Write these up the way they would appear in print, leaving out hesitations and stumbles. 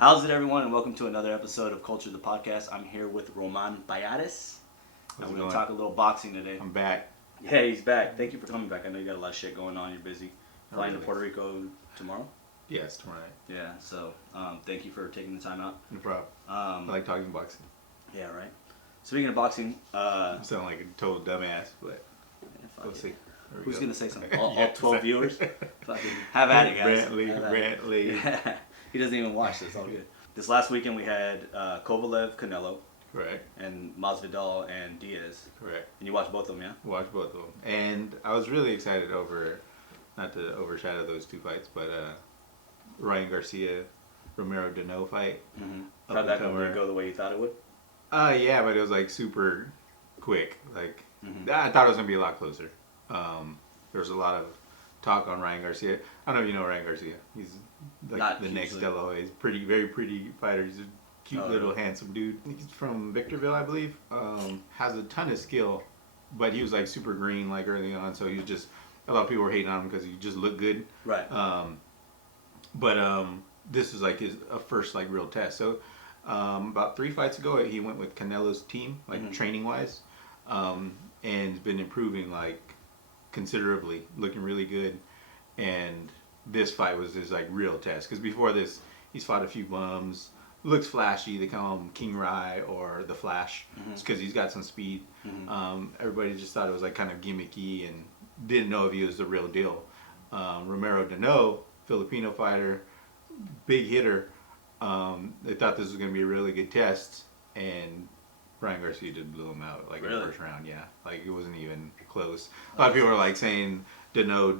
How's it, everyone, and welcome to another episode of Culture the Podcast. I'm here with Roman Bayares, and we're going to talk a little boxing today. I'm back. Yeah, he's back. Thank you for coming back. I know you got a lot of shit going on. You're busy. Flying to Puerto Rico tomorrow? Yes, tomorrow night. Yeah, so thank you for taking the time out. No problem. I like talking boxing. Yeah, right. Speaking of boxing... I sound like a total dumbass, but we'll see. Who's going to say something? All 12 viewers? Fucking have at it, guys. Brantley. He doesn't even watch this. All good. This last weekend we had Kovalev, Canleo. Correct. And Masvidal and Diaz. Correct. And you watched both of them, yeah? Watched both of them. And I was really excited over, not to overshadow those two fights, but Ryan Garcia, Romero Dano fight. Mm-hmm. Thought that would go the way you thought it would? Yeah, but it was like super quick. Like, I thought it was going to be a lot closer. There was a lot of talk on Ryan Garcia. I don't know if you know Ryan Garcia. He's like Not the next hugely. De La Hoya. He's pretty, very pretty fighter. He's a cute little handsome dude. He's from Victorville, I believe. Has a ton of skill, but he was like super green like early on. So he was just, a lot of people were hating on him because he just looked good. Right. But this was like his first like real test. So about 3 fights ago, he went with Canelo's team, like training wise, and been improving like considerably, looking really good. And this fight was his like real test, because before this he's fought a few bums. Looks flashy. They call him King Rye or the Flash. It's because he's got some speed. Everybody just thought it was like kind of gimmicky and didn't know if he was the real deal. Romero Dano, Filipino fighter, big hitter. They thought this was going to be a really good test, and Ryan Garcia just blew him out like in the first round. Yeah, like it wasn't even close. A lot of people are like saying Dano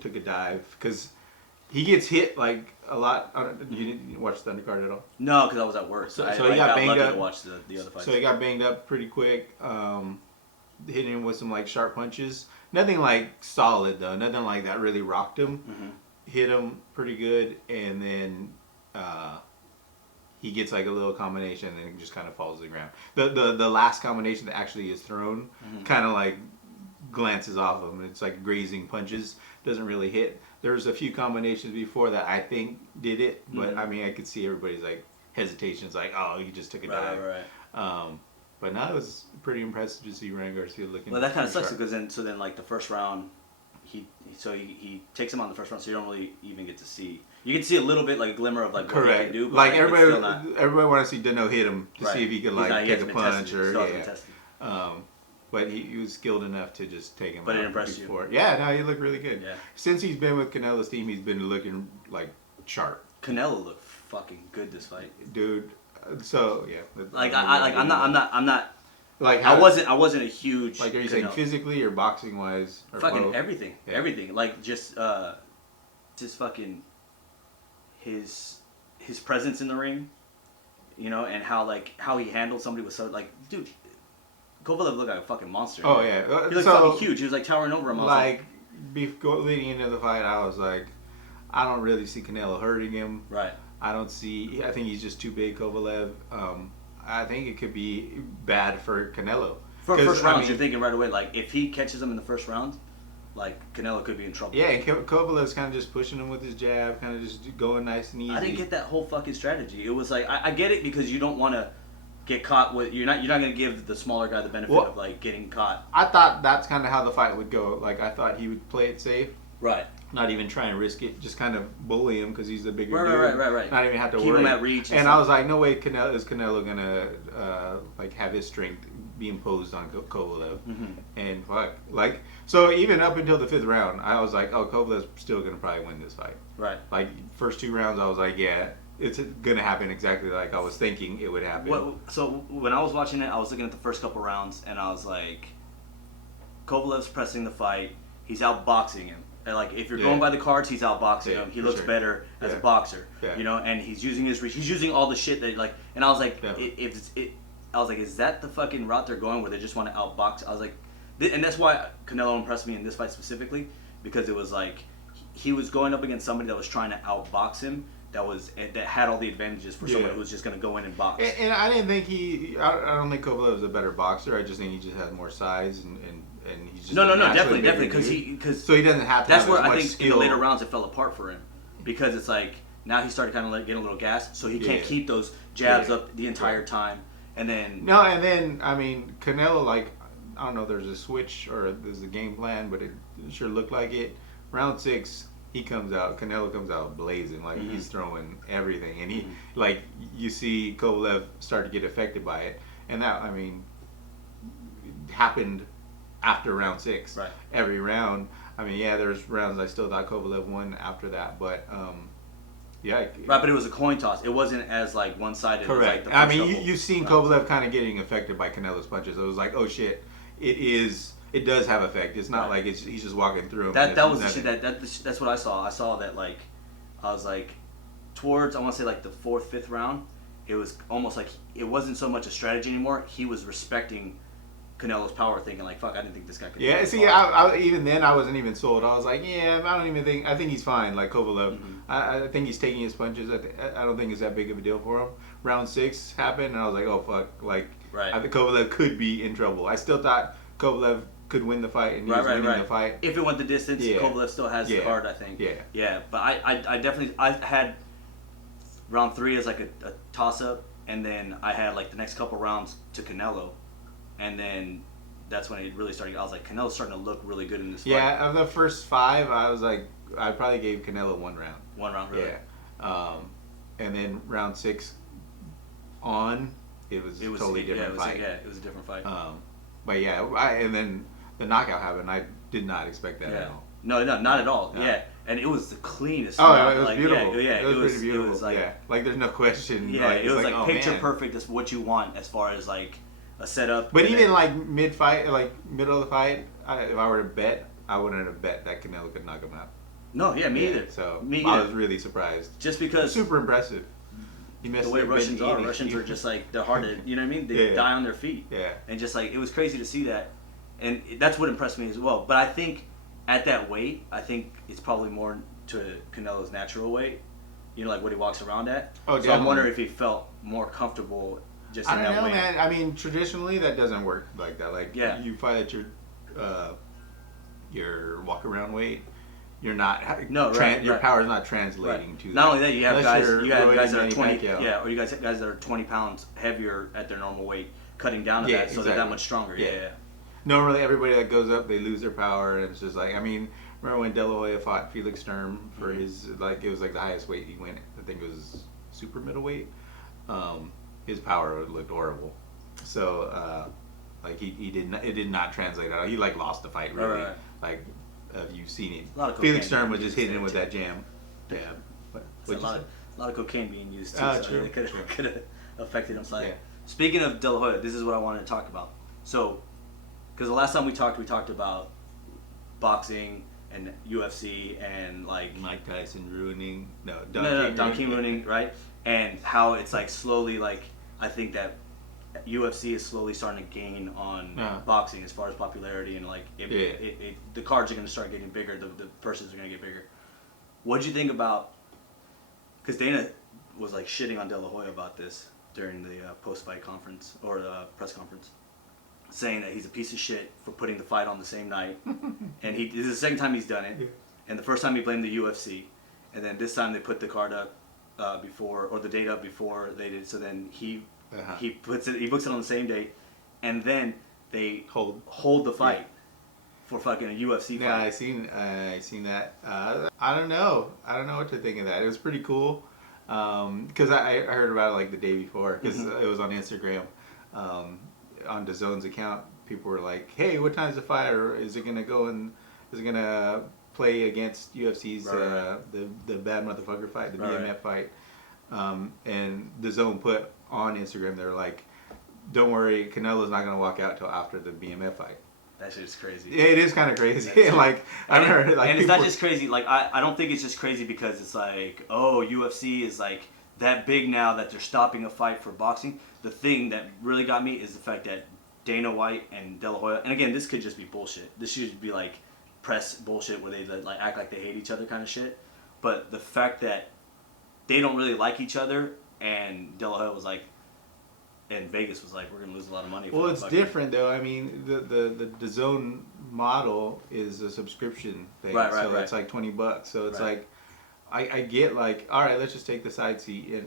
took a dive, because he gets hit like a lot. You didn't watch the undercard at all? No, because I was at work. So he got banged up. To watch the other fights. So he got banged up pretty quick. Hitting him with some like sharp punches. Nothing like solid though. Nothing like that really rocked him. Hit him pretty good, and then he gets like a little combination, and then just kind of falls to the ground. The last combination that actually is thrown kind of like glances off him. It's like grazing punches. Doesn't really hit. There's a few combinations before that I think did it, but I mean I could see everybody's like hesitations, like, oh, he just took a dive. Right. But now it was pretty impressive to see Ryan Garcia looking. Well, that kind of sucks, because then like the first round, he takes him on the first round, so you don't really even get to see. You get to see a little bit, like a glimmer of like what he can do. But like everybody want to see Dano hit him to see if he could like take a punch but he was skilled enough to just take him out. But it impressed you? Yeah, no, he looked really good. Yeah. Since he's been with Canelo's team, he's been looking like sharp. Canelo looked fucking good this fight, dude. So yeah, I'm not. Like I wasn't a huge. Like, are you saying physically or boxing wise? Or fucking both? Everything, everything. Like just fucking his presence in the ring, you know, and how he handled somebody was so like, dude. Kovalev looked like a fucking monster. Oh yeah, he looked fucking huge. He was like towering over him. Like leading into the fight, I was like, I don't really see Canelo hurting him. Right. I think he's just too big, Kovalev. I think it could be bad for Canelo. For first round, you're thinking right away, like, if he catches him in the first round, like, Canelo could be in trouble. Yeah, and Kovalev's kind of just pushing him with his jab, kind of just going nice and easy. I didn't get that whole fucking strategy. It was like, I get it, because you don't want to get caught with, you're not going to give the smaller guy the benefit of, like, getting caught. I thought that's kind of how the fight would go. Like, I thought he would play it safe. Right. Not even try and risk it, just kind of bully him because he's the bigger dude. Right. Not even have to keep worry. Him at reach. And I was like, no way is Canelo gonna like have his strength be imposed on Kovalev. And fuck, like, so even up until the 5th round, I was like, oh, Kovalev's still gonna probably win this fight. Right. Like first 2 rounds, I was like, yeah, it's gonna happen exactly like I was thinking it would happen. So when I was watching it, I was looking at the first couple rounds, and I was like, Kovalev's pressing the fight. He's outboxing him. And like, if you're going by the cards, he's outboxing him. He looks better as a boxer, you know. And he's using his reach. He's using all the shit that like. And I was like, I was like, is that the fucking route they're going, where they just want to outbox? I was like, and that's why Canelo impressed me in this fight specifically, because it was like he was going up against somebody that was trying to outbox him. That had all the advantages for someone who was just going to go in and box. And I didn't think I don't think Kovalev is a better boxer. I just think he just has more size and he's just no, definitely, because so he doesn't have to. That's have where as much I think skill. in the later rounds it fell apart for him, because it's like Now he started kind of getting a little gas, so he can't keep those jabs up the entire time. And then I mean, Canelo, like, I don't know if there's a switch or there's a game plan, but it sure looked like it. Round 6, Canelo comes out blazing, like he's throwing everything, and he like you see Kovalev start to get affected by it, and that, I mean, happened after round 6. Right. Every round, I mean, yeah, there's rounds I still thought Kovalev won after that, but yeah. Right, but it was a coin toss. It wasn't as like one-sided. Correct. As, like, I mean, you've seen Kovalev kind of getting affected by Canelo's punches. It was like, oh shit, it does have effect. It's not like he's just walking through them. That was the shit that's what I saw. I saw that, like, I was like, towards, I want to say like the 4th, 5th round, it was almost like it wasn't so much a strategy anymore. He was respecting Canelo's power, thinking like, fuck, I didn't think this guy could. Yeah, see, I even then I wasn't even sold. I was like, yeah, I think he's fine. Like Kovalev, I think he's taking his punches. I don't think it's that big of a deal for him. Round 6 happened, and I was like, oh fuck, like, I think Kovalev could be in trouble. I still thought Kovalev could win the fight, and he was winning the fight. If it went the distance, Kovalev still has the card, I think. Yeah, but I definitely, I had round 3 as like a toss up, and then I had like the next couple rounds to Canelo, and then that's when it really started. I was like, Canelo's starting to look really good in this fight. Yeah, of the first 5, I was like, I probably gave Canelo 1 round. 1 round, really? Yeah. And then round 6 on, it was a totally different fight. It was a different fight. But yeah, and then the knockout happened. I did not expect that at all. No, not at all. Yeah, and it was the cleanest. Oh, it was beautiful. It was pretty beautiful. It was like, like there's no question. Yeah, it was like picture perfect as what you want as far as like a setup. But even like mid fight, like middle of the fight, if I were to bet, I wouldn't have bet that Canelo could knock him out. No, me either. So me I was really surprised. Just because super impressive. The way Russians are just like, they're hard to, you know what I mean? They die on their feet. Yeah. And just like, it was crazy to see that. And that's what impressed me as well. But I think at that weight, I think it's probably more to Canelo's natural weight. You know, like what he walks around at. Oh, so I'm wondering if he felt more comfortable just in that weight. I don't know, man. I mean, traditionally that doesn't work like that. Like, you fight at your walk around weight. You're not. Your power is not translating to. Not only that, you have guys that are 20. Or you guys that are 20 pounds heavier at their normal weight, cutting down to that, so they're that much stronger. Yeah. Normally, everybody that goes up, they lose their power, and it's just like, I mean, remember when De La Hoya fought Felix Sturm for his, like, it was like the highest weight he went. I think it was super middleweight. His power looked horrible. So, like, it did not translate at all. He like lost the fight really. Like. You've seen it. Felix Sturm was just hitting him with that jam. Yeah. A lot of cocaine being used too. So true. It could have affected him slightly. Speaking of De La Hoya, this is what I wanted to talk about. So, because the last time we talked about boxing and UFC and like Mike Tyson ruining. Don King ruining, right? And how it's like slowly, like, I think that UFC is slowly starting to gain on boxing as far as popularity, and like the cards are going to start getting bigger, the purses are going to get bigger. What'd you think about, because Dana was like shitting on De La Hoya about this during the post-fight conference or the press conference, saying that he's a piece of shit for putting the fight on the same night, and this is the second time he's done it, and the first time he blamed the UFC, and then this time they put the card up before, or the date up before they did, so then he books it on the same day, and then they hold the fight for fucking a UFC fight. Yeah, I seen that. I don't know what to think of that. It was pretty cool, because I heard about it like the day before, because it was on Instagram, on DAZN's account. People were like, "Hey, what time's the fight? Or is it gonna play against UFC's the bad motherfucker fight, the BMF fight?" And DAZN put on Instagram, they're like, "Don't worry, Canelo's not gonna walk out till after the BMF fight." That shit is crazy. Yeah, it is kind of crazy. Like, I heard, like, and it's not just crazy. Like, I don't think it's just crazy because it's like, oh, UFC is like that big now that they're stopping a fight for boxing. The thing that really got me is the fact that Dana White and De La Hoya, and again, this could just be bullshit. This should be like press bullshit where they like act like they hate each other kind of shit. But the fact that they don't really like each other, and De La Hoya was like, and Vegas was like, we're gonna lose a lot of money. Well, it's different though. I mean, the DAZN model is a subscription thing, so it's like $20. So it's like, I get like, all right, let's just take the side seat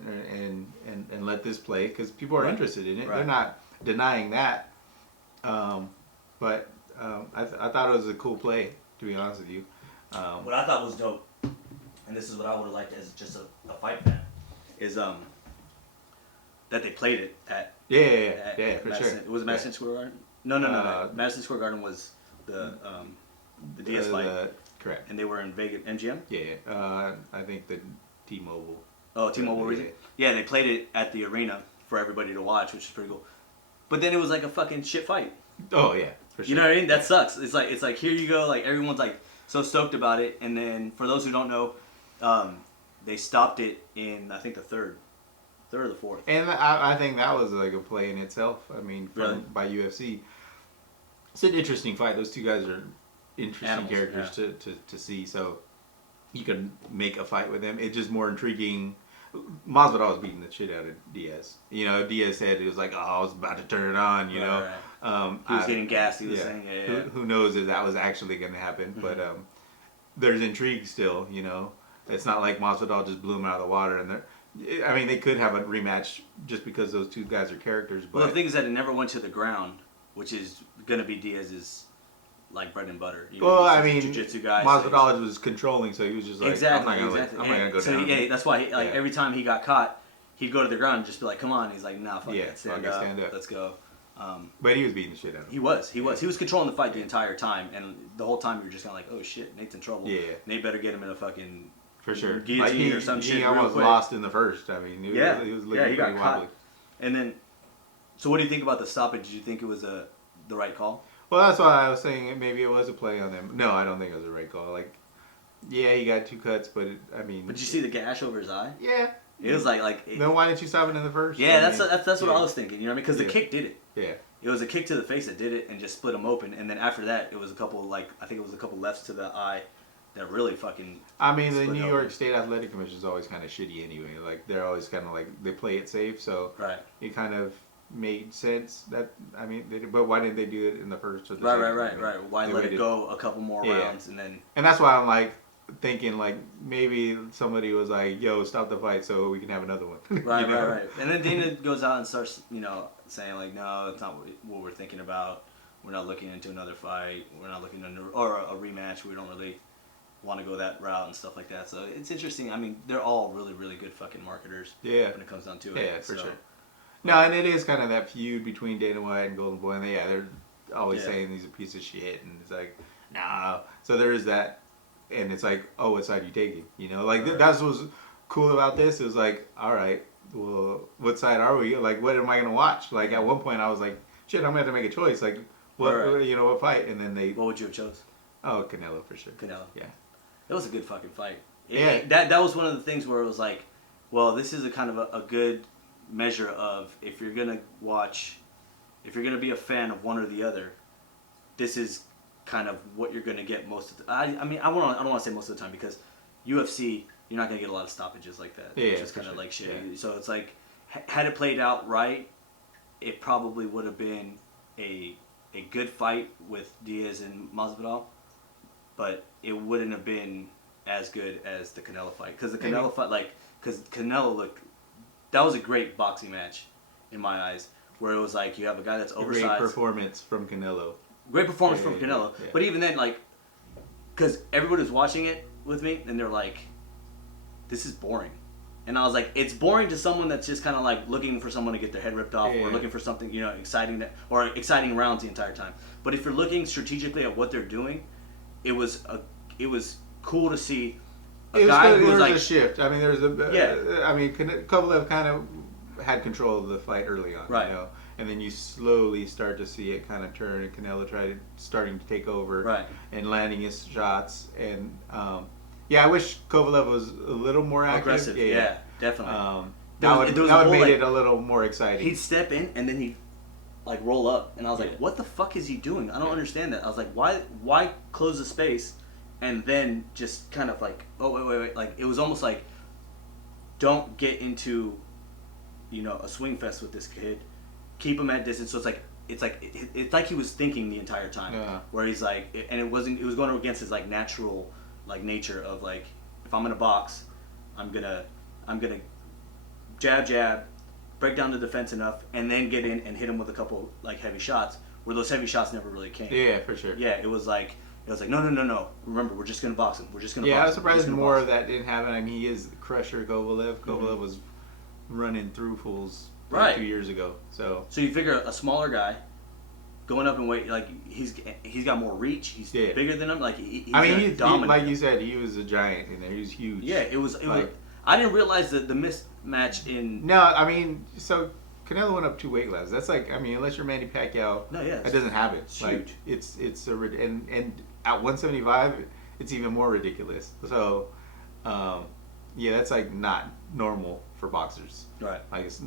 and let this play because people are interested in it. They're not denying that. But I thought it was a cool play, to be honest with you. What I thought was dope, and this is what I would have liked as just a fight fan, is that they played it at for sure. Was it Madison Square Garden? No. Madison Square Garden was the Diaz fight. Correct. And they were in Vegas, MGM? Yeah. I think the T-Mobile. Oh, T-Mobile region? Yeah, they played it at the arena for everybody to watch, which is pretty cool. But then it was like a fucking shit fight. Oh, yeah. For sure. You know what I mean? That sucks. It's like here you go, like everyone's like so stoked about it, and then for those who don't know, they stopped it in I think the third or the fourth. And I think that was like a play in itself. I mean, by UFC. It's an interesting fight. Those two guys are interesting characters to see. So you can make a fight with them. It's just more intriguing. Masvidal was beating the shit out of Diaz. You know, Diaz said it was like, oh, I was about to turn it on. You know, he was getting gassed. He was saying, Who knows if that was actually going to happen? Mm-hmm. But there's intrigue still. You know, it's not like Masvidal just blew him out of the water. And I mean, they could have a rematch just because those two guys are characters. But well, the thing is that it never went to the ground, which is going to be Diaz's like bread and butter. You know, I mean, jiu-jitsu guys. Masvidal was controlling, so he was just like, exactly. I'm not gonna go down. Yeah, that's why every time he got caught, he'd go to the ground and just be like, "Come on." He's like, "Nah, fuck it, stand up. Let's go." But he was beating the shit out of him. He was controlling the fight the entire time, and the whole time you're just kind of like, "Oh shit, Nate's in trouble." Yeah. Nate better get him in a fucking for sure guillotine or some shit. He almost lost in the first. I mean, he was looking he got pretty wobbly. Caught. And then, so what do you think about the stoppage? Did you think it was the right call? Well, that's why I was saying maybe it was a play on them. No, I don't think it was a right call. Like, yeah, he got 2 cuts, but I mean. But did you see the gash over his eye? Yeah. It was like. Then why didn't you stop it in the first? Yeah, that's what I was thinking. You know what I mean? Because the kick did it. Yeah. It was a kick to the face that did it and just split him open, and then after that, it was a couple lefts to the eye that really fucking. I mean, the New York State Athletic Commission is always kind of shitty anyway. Like they're always kind of like they play it safe, so it kind of made sense that but why didn't they do it in the first or the second? Right. Why let it go a couple more rounds and then? And that's why I'm like thinking like maybe somebody was like, "Yo, stop the fight so we can have another one." Right. And then Dana goes out and starts saying like, "No, it's not what we're thinking about. We're not looking into another fight. We're not looking into or a rematch. We don't really want to go that route and stuff like that." So it's interesting. I mean, they're all really, really good fucking marketers. Yeah. When it comes down to it. Yeah, for sure. No, and it is kind of that feud between Dana White and Golden Boy, and they're always saying he's a piece of shit, and it's like, no. So there is that, and it's like, oh, what side are you taking? You know, like that's what was cool about this. It was like, all right, well, what side are we? Like, what am I gonna watch? Like at one point, I was like, shit, I'm gonna have to make a choice. Like, what fight? And then they. What would you have chose? Oh, Canelo for sure. Canelo. Yeah. It was a good fucking fight. That was one of the things where it was like, well, this is a kind of a good measure of if you're gonna be a fan of one or the other, this is kind of what you're gonna get most of the I don't want to say most of the time because UFC you're not gonna get a lot of stoppages like that. Yeah, which is kind of like shit. Yeah. So it's like had it played out right, it probably would have been a good fight with Diaz and Masvidal, but it wouldn't have been as good as the Canelo fight because the Canelo fight because Canelo looked. That was a great boxing match, in my eyes, where it was like you have a guy that's oversized. Great performance from Canelo. Great performance from Canelo. Yeah. But even then, like, because everybody was watching it with me, and they're like, this is boring. And I was like, it's boring to someone that's just kind of like looking for someone to get their head ripped off or looking for something, exciting or exciting rounds the entire time. But if you're looking strategically at what they're doing, it was cool to see a guy who was like a shift. I mean, there's Kovalev kind of had control of the fight early on, right? And then you slowly start to see it kind of turn, and Canelo starting to take over, right? And landing his shots, and I wish Kovalev was a little more aggressive. Yeah, definitely. That would made it a little more exciting. He'd step in and then he'd like roll up, and I was like, what the fuck is he doing? I don't understand that. I was like, why close the space? And then just kind of like, oh wait, like it was almost like, don't get into, a swing fest with this kid, keep him at distance. So it's like he was thinking the entire time, where he's like, and it was going against his like natural like nature of like, if I'm gonna box, I'm gonna jab, break down the defense enough, and then get in and hit him with a couple like heavy shots. Where those heavy shots never really came. Yeah, for sure. Yeah, it was like no. Remember, we're just gonna box him. We're just gonna. Yeah, box I was him. surprised more of that didn't happen. I mean, he is the crusher Kovalev. Kovalev was running through fools like 2 years ago. So you figure a smaller guy going up in weight, like he's got more reach. He's bigger than him. Like he's dominant. Like you said, he was a giant in there. He was huge. Yeah, it was. I didn't realize the mismatch in. No, I mean, so Canelo went up 2 weight classes. That's like, I mean, unless you're Manny Pacquiao, that doesn't happen. It's like huge. it's a and at 175, it's even more ridiculous. So, that's like not normal for boxers. Right. Like it's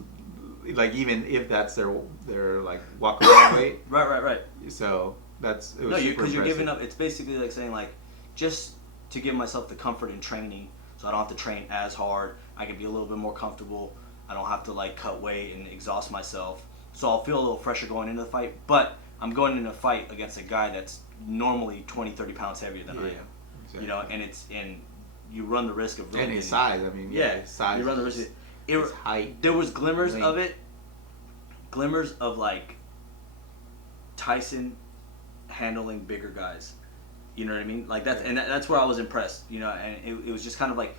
like even if that's their like walk around weight. Right. So that's because you're giving up. It's basically like saying like just to give myself the comfort in training, so I don't have to train as hard. I can be a little bit more comfortable. I don't have to like cut weight and exhaust myself. So I'll feel a little fresher going into the fight. But I'm going in a fight against a guy that's normally 20, 30 pounds heavier than I am. Exactly. You know, and you run the risk of really his size. I mean, his size. You run the risk of his height. There was glimmers of it. Glimmers of like Tyson handling bigger guys. You know what I mean? Like that's where I was impressed. You know, and it was just kind of like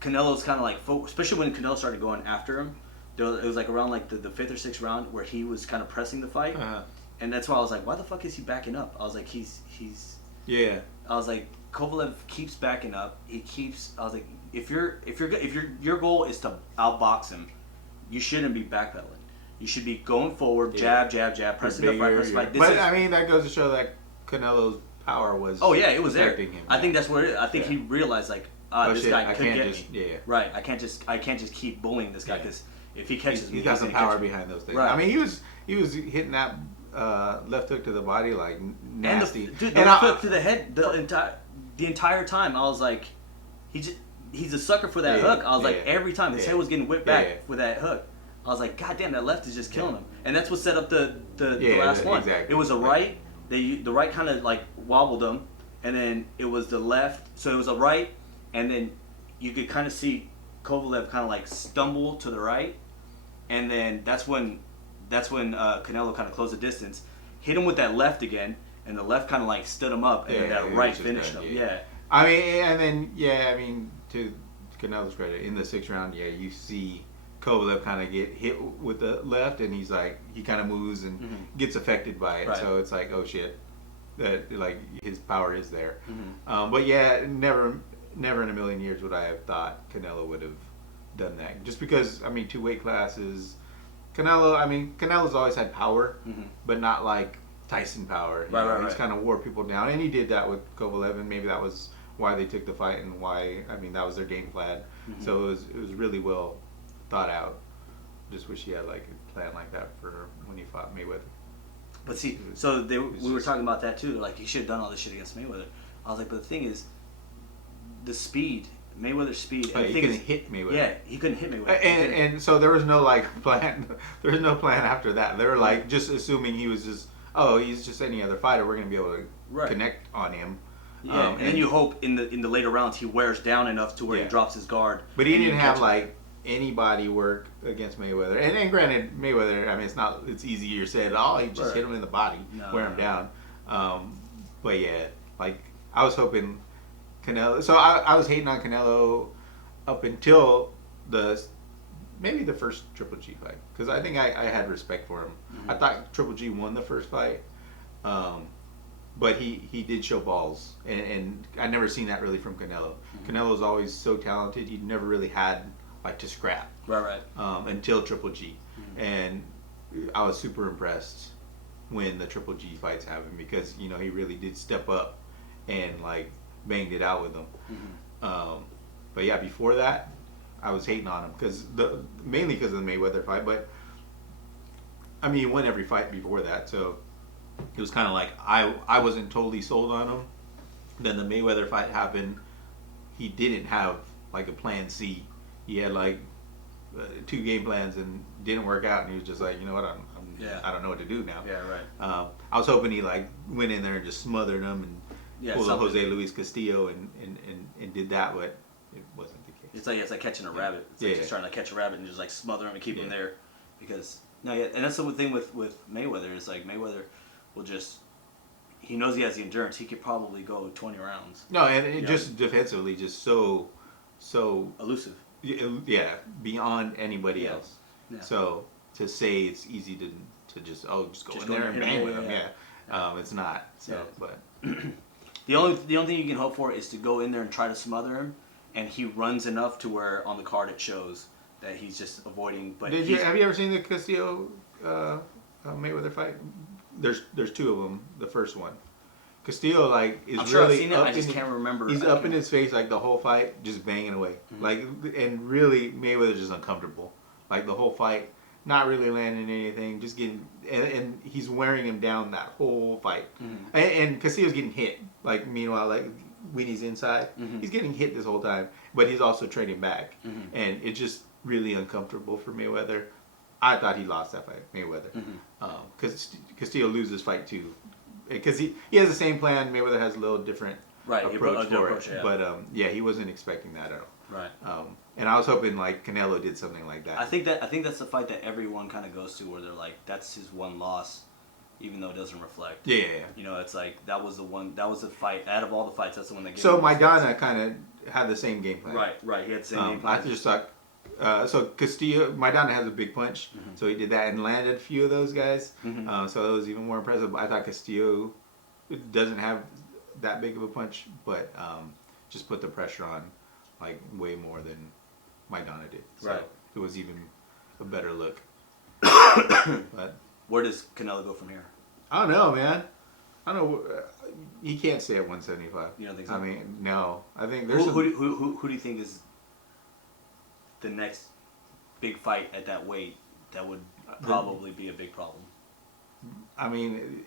Canelo's kind of like, especially when Canelo started going after him. It was like around like the 5th or 6th round where he was kind of pressing the fight, and that's why I was like, why the fuck is he backing up? I was like, he's. Yeah. I was like, Kovalev keeps backing up. He keeps. I was like, if your goal is to outbox him, you shouldn't be backpedaling. You should be going forward, jab, pressing the fight. But I mean, that goes to show that Canelo's power was. Oh yeah, it was there. Him, I think that's where it is. I think he realized like, this guy could get me. Yeah. Right. I can't just keep bullying this guy because if he catches me, he's got some power behind those things. Right. I mean, he was hitting that left hook to the body like nasty. And the left hook to the head the entire time. I was like, he's a sucker for that hook. I was like, every time his head was getting whipped back with that hook. I was like, God damn, that left is just killing him. And that's what set up the last one. Exactly. It was a right. The right kind of like wobbled him, and then it was the left. So it was a right, and then you could kind of see Kovalev kind of like stumble to the right, and then that's when Canelo kind of closed the distance, hit him with that left again, and the left kind of like stood him up, and then that right finished him. Yeah. I mean, and then to Canelo's credit, in the 6th round, you see Kovalev kind of get hit with the left, and he's like, he kind of moves and gets affected by it. Right. So it's like, oh shit, that like his power is there. But never in a million years would I have thought Canelo would have done that. Just because, I mean, 2 weight classes. Canelo's always had power, but not like Tyson power. Right. He's kind of wore people down, and he did that with Kovalev, and maybe that was why they took the fight and why, I mean, that was their game plan. So it was really well thought out. Just wish he had like a plan like that for when he fought Mayweather. But see, so we were talking about that too. Like, he should have done all this shit against Mayweather. I was like, but the thing is, the speed, Mayweather's speed. He couldn't hit Mayweather. Yeah, he couldn't hit Mayweather. And so there was no like plan. There was no plan after that. They were like just assuming he was just, he's just any other fighter. We're gonna be able to connect on him. Yeah, and then you hope in the later rounds he wears down enough to where he drops his guard. But he didn't have like any body work against Mayweather. And granted, Mayweather, I mean, it's easier said. He just hit him in the body, wear him down. But yeah, like I was hoping Canelo. So I was hating on Canelo up until maybe the first Triple G fight, because I think I had respect for him. I thought Triple G won the first fight. But he did show balls, and I never seen that really from Canelo. Canelo's always so talented. He never really had like to scrap. Right. Until Triple G, and I was super impressed when the Triple G fights happened, because he really did step up and like banged it out with them. But yeah, before that, I was hating on him mainly because of the Mayweather fight. But I mean, he won every fight before that, so it was kind of like I wasn't totally sold on him. Then the Mayweather fight happened. He didn't have like a plan C. He had like 2 game plans and didn't work out, and he was just like, you know what, I don't know what to do now. Yeah, right. I was hoping he like went in there and just smothered him and pulled a Jose Luis Castillo and did that, but it wasn't the case. It's like catching a rabbit. It's like just trying to catch a rabbit and just like smother him and keep him there, because and that's the thing with Mayweather is like Mayweather will just, he knows he has the endurance. He could probably go 20 rounds. No, and it just defensively, just so elusive. Yeah, beyond anybody else. Yeah. So to say it's easy to just go in there and bang with him, it's not. So, but the only thing you can hope for is to go in there and try to smother him, and he runs enough to where on the card it shows that he's just avoiding. But have you ever seen the Castillo Mayweather fight? There's two of them. The first one, Castillo is I'm sure really I've seen it. I just can't remember. He's up in his face like the whole fight, just banging away. And really Mayweather's just uncomfortable. Like the whole fight, not really landing anything, just getting, and he's wearing him down that whole fight. And Castillo's getting hit. Like meanwhile, when he's inside, he's getting hit this whole time, but he's also trading back, and it's just really uncomfortable for Mayweather. I thought he lost that fight, Mayweather, because Castillo loses fight too, because he has the same plan. Mayweather has a little different approach for it, but he wasn't expecting that at all. Right. And I was hoping Canelo did something like that. I think that's the fight that everyone kind of goes to where they're like, that's his one loss, even though it doesn't reflect. Yeah. You know, it's like that was the fight out of all the fights. That's the one that gave. So Maidana kind of had the same game plan. Right. He had the same game plan. I just thought. So Castillo, Maidana has a big punch, so he did that and landed a few of those guys. So that was even more impressive. I thought Castillo doesn't have that big of a punch, but just put the pressure on way more than Maidana did. So it was even a better look. But where does Canelo go from here? I don't know, man. I don't know. He can't stay at 175. You don't think so? I mean, no. I think there's who do you think is the next big fight at that weight that would probably be a big problem? I mean,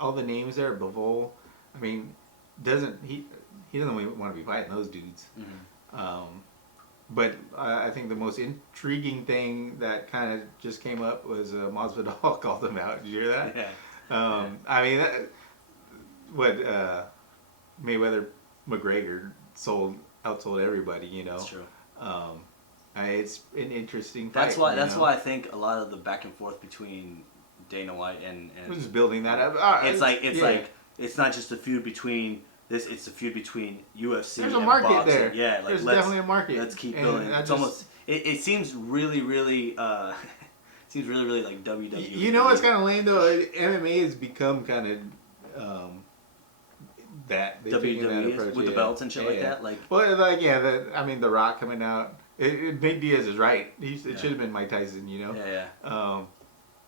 all the names there, Bivol. I mean, he doesn't want to be fighting those dudes. But I think the most intriguing thing that kind of just came up was Masvidal called him out. Did you hear that? Yeah. I mean, Mayweather McGregor outsold everybody. You know. That's true. It's an interesting fight. That's why I think a lot of the back and forth between Dana White and who's building that up. It's not just a feud between this. It's a feud between UFC. There's a and market boxing. there. Yeah, there's definitely a market. Let's keep building. It's almost. It seems really really like WWE. You know what's kind of lame though? MMA has become kind of that WWE with the belts and shit like that. The Rock coming out. Big Diaz is right. It should have been Mike Tyson. You know. Yeah.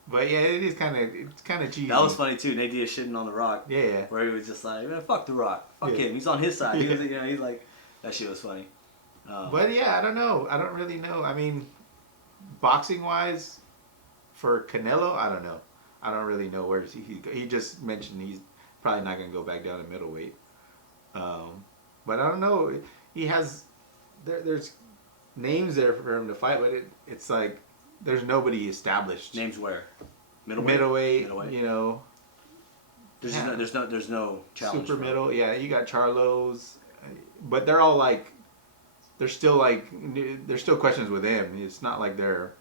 But yeah, it's kind of cheesy. That was funny too. Nate Diaz shitting on the Rock. Yeah. Where he was just like, man, fuck the Rock. Fuck him. He's on his side. He's like, that shit was funny. But yeah, I don't know. I don't really know. I mean, boxing wise, for Canelo, I don't know. I don't really know where he just mentioned he's probably not going to go back down to middleweight. But I don't know. He has there's names there for him to fight, but it's like there's nobody established. Names where? Middleweight. You know. There's no challenge. Super middle. Yeah, you got Charlos, but they're all there's still questions with him. It's not like they're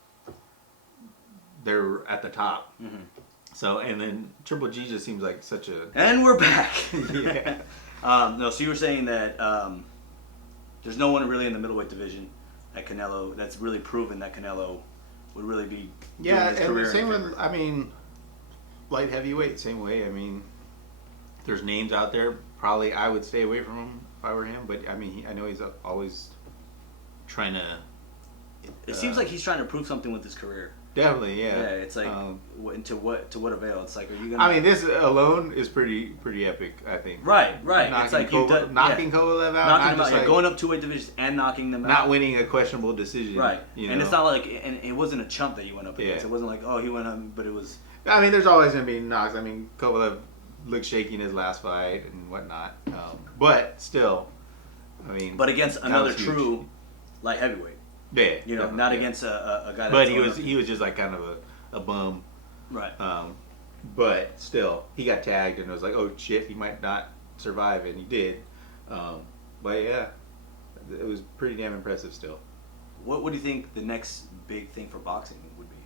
at the top. So, and then Triple G just seems like such a... And we're back. Yeah. No, so you were saying that there's no one really in the middleweight division at Canelo that's really proven that Canelo would really be doing his career. And the same with, I mean, light heavyweight, same way. I mean, there's names out there. Probably I would stay away from him if I were him. But, I mean, I know he's always trying to... It seems like he's trying to prove something with his career. Definitely, yeah. Yeah, it's like to what avail? It's like, are you gonna? I mean, this alone is pretty epic. I think. Right. Knocking It's like knocking Kovalev out, knocking him out, going up 2 weight divisions and knocking them out. Not winning a questionable decision. Right. You and know? it's not like, and it wasn't a chump that you went up against. Yeah. It wasn't like, oh, he went up, but it was. I mean, there's always gonna be knocks. I mean, Kovalev looked shaky in his last fight and whatnot. But still, I mean. But against another true light heavyweight. Yeah. You know, not against a guy. But he was just like kind of a bum. Right. But still, he got tagged and it was like, oh shit, he might not survive, and he did. But yeah, it was pretty damn impressive still. What do you think the next big thing for boxing would be?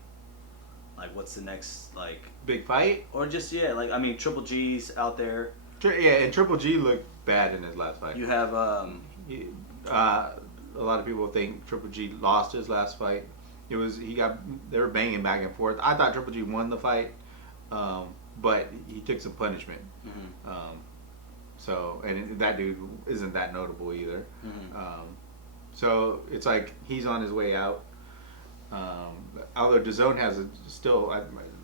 Like, what's the next, like... Big fight? Or just, yeah, like, I mean, Triple G's out there. Yeah, and Triple G looked bad in his last fight. You have, a lot of people think Triple G lost his last fight. They were banging back and forth. I thought Triple G won the fight, but he took some punishment. Mm-hmm. And that dude isn't that notable either. Mm-hmm. So it's like he's on his way out. Although DAZN has still, I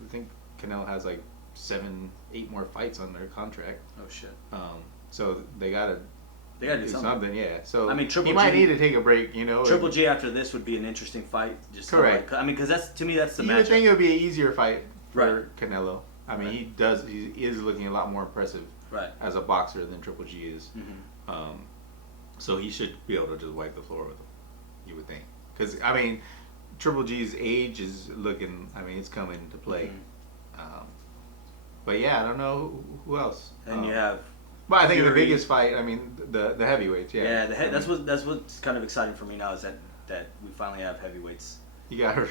think Canelo has like 7-8 more fights on their contract. Oh shit. So they gotta do something. Yeah. So I mean, he might need to take a break. Triple G after this would be an interesting fight. Just correct. I mean, because that's the matchup. You would think it would be an easier fight for right. Canelo. I mean, he is looking a lot more impressive as a boxer than Triple G is. Mm-hmm. So he should be able to just wipe the floor with him. You would think, because I mean, Triple G's age is looking. I mean, it's coming into play. Mm-hmm. But yeah, I don't know who else. And you have. But I think the biggest fight. I mean, the heavyweights. Yeah. Yeah, that's what's kind of exciting for me now is that we finally have heavyweights. You got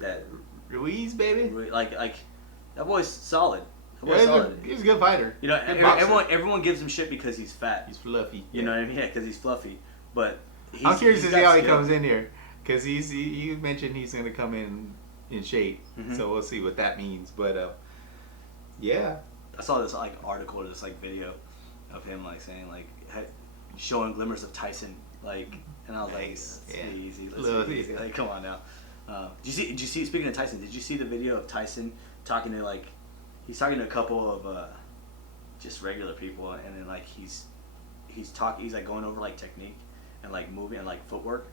that Ruiz, baby. Like that boy's solid. He's a good fighter. Everyone gives him shit because he's fat. He's fluffy. You know what I mean? Yeah, because he's fluffy. But I'm curious to see how he comes in here, because you mentioned he's going to come in shape. Mm-hmm. So we'll see what that means. But yeah, I saw this like article or this like video of him like saying like showing glimmers of Tyson and I was like, let's be easy. Like, come on now. Did you see? Speaking of Tyson, did you see the video of Tyson talking to he's talking to a couple of just regular people, and then like he's like going over like technique and like moving and like footwork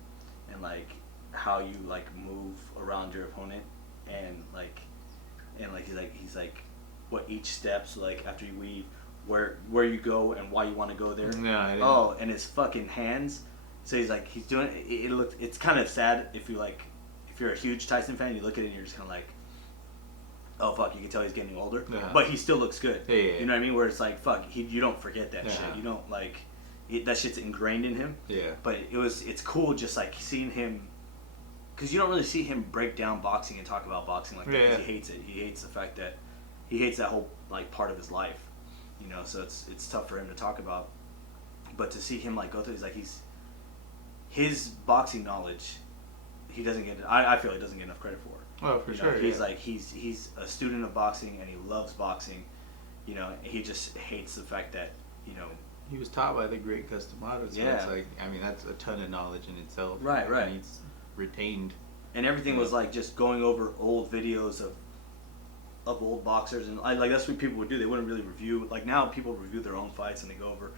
and like how you like move around your opponent and he's like what each steps like after you weave, where you go and why you want to go there. No, and his fucking hands. So he's doing it. It's kind of sad if you're a huge Tyson fan, you look at it and you're just kind of like, oh fuck, you can tell he's getting older, but he still looks good. Yeah. You know what I mean? Where it's like, fuck, you don't forget that shit. You don't that shit's ingrained in him. Yeah. But it's cool just like seeing him, because you don't really see him break down boxing and talk about boxing like that. Yeah. He hates it. He hates the fact that he hates that whole like part of his life. So it's tough for him to talk about. But to see him like go through, his boxing knowledge, he doesn't get. I feel he doesn't get enough credit for. Oh, for sure. He's he's a student of boxing and he loves boxing. He just hates the fact that he was taught by the great Customato. So it's like, I mean, that's a ton of knowledge in itself. Right. And he's retained. And everything was like just going over old videos of old boxers, and that's what people would do. They wouldn't really review. Like now, people review their own fights and they go over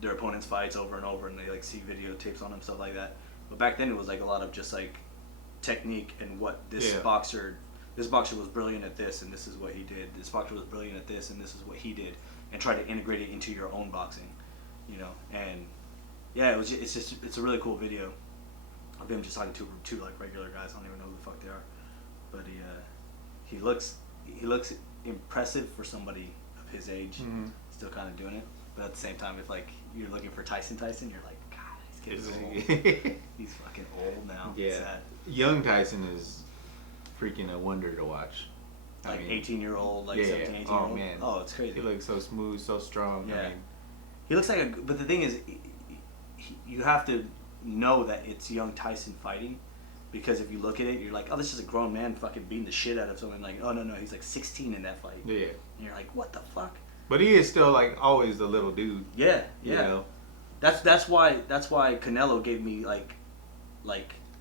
their opponent's fights over and over, and they like see videotapes on them, stuff like that. But back then, it was like a lot of just like technique and what this boxer was brilliant at this, and this is what he did. This boxer was brilliant at this, and this is what he did, and try to integrate it into your own boxing, And yeah, it's a really cool video of him just talking to two like regular guys. I don't even know who the fuck they are, but he looks impressive for somebody of his age. Mm-hmm. Still kind of doing it, but at the same time, if like you're looking for Tyson, you're like, God, he's getting old. He's fucking old now. Yeah. It's sad. Young Tyson is freaking a wonder to watch. 18-year-old, 17, 18-year-old. Oh man. Oh, it's crazy. He looks so smooth, so strong. Yeah. He looks like but the thing is, you have to know that it's young Tyson fighting, because if you look at it, you're like, oh, this is a grown man fucking beating the shit out of someone. Like, oh no, he's like 16 in that fight. Yeah. And you're like, what the fuck? But he is still like always the little dude. Yeah. That's why Canelo gave me like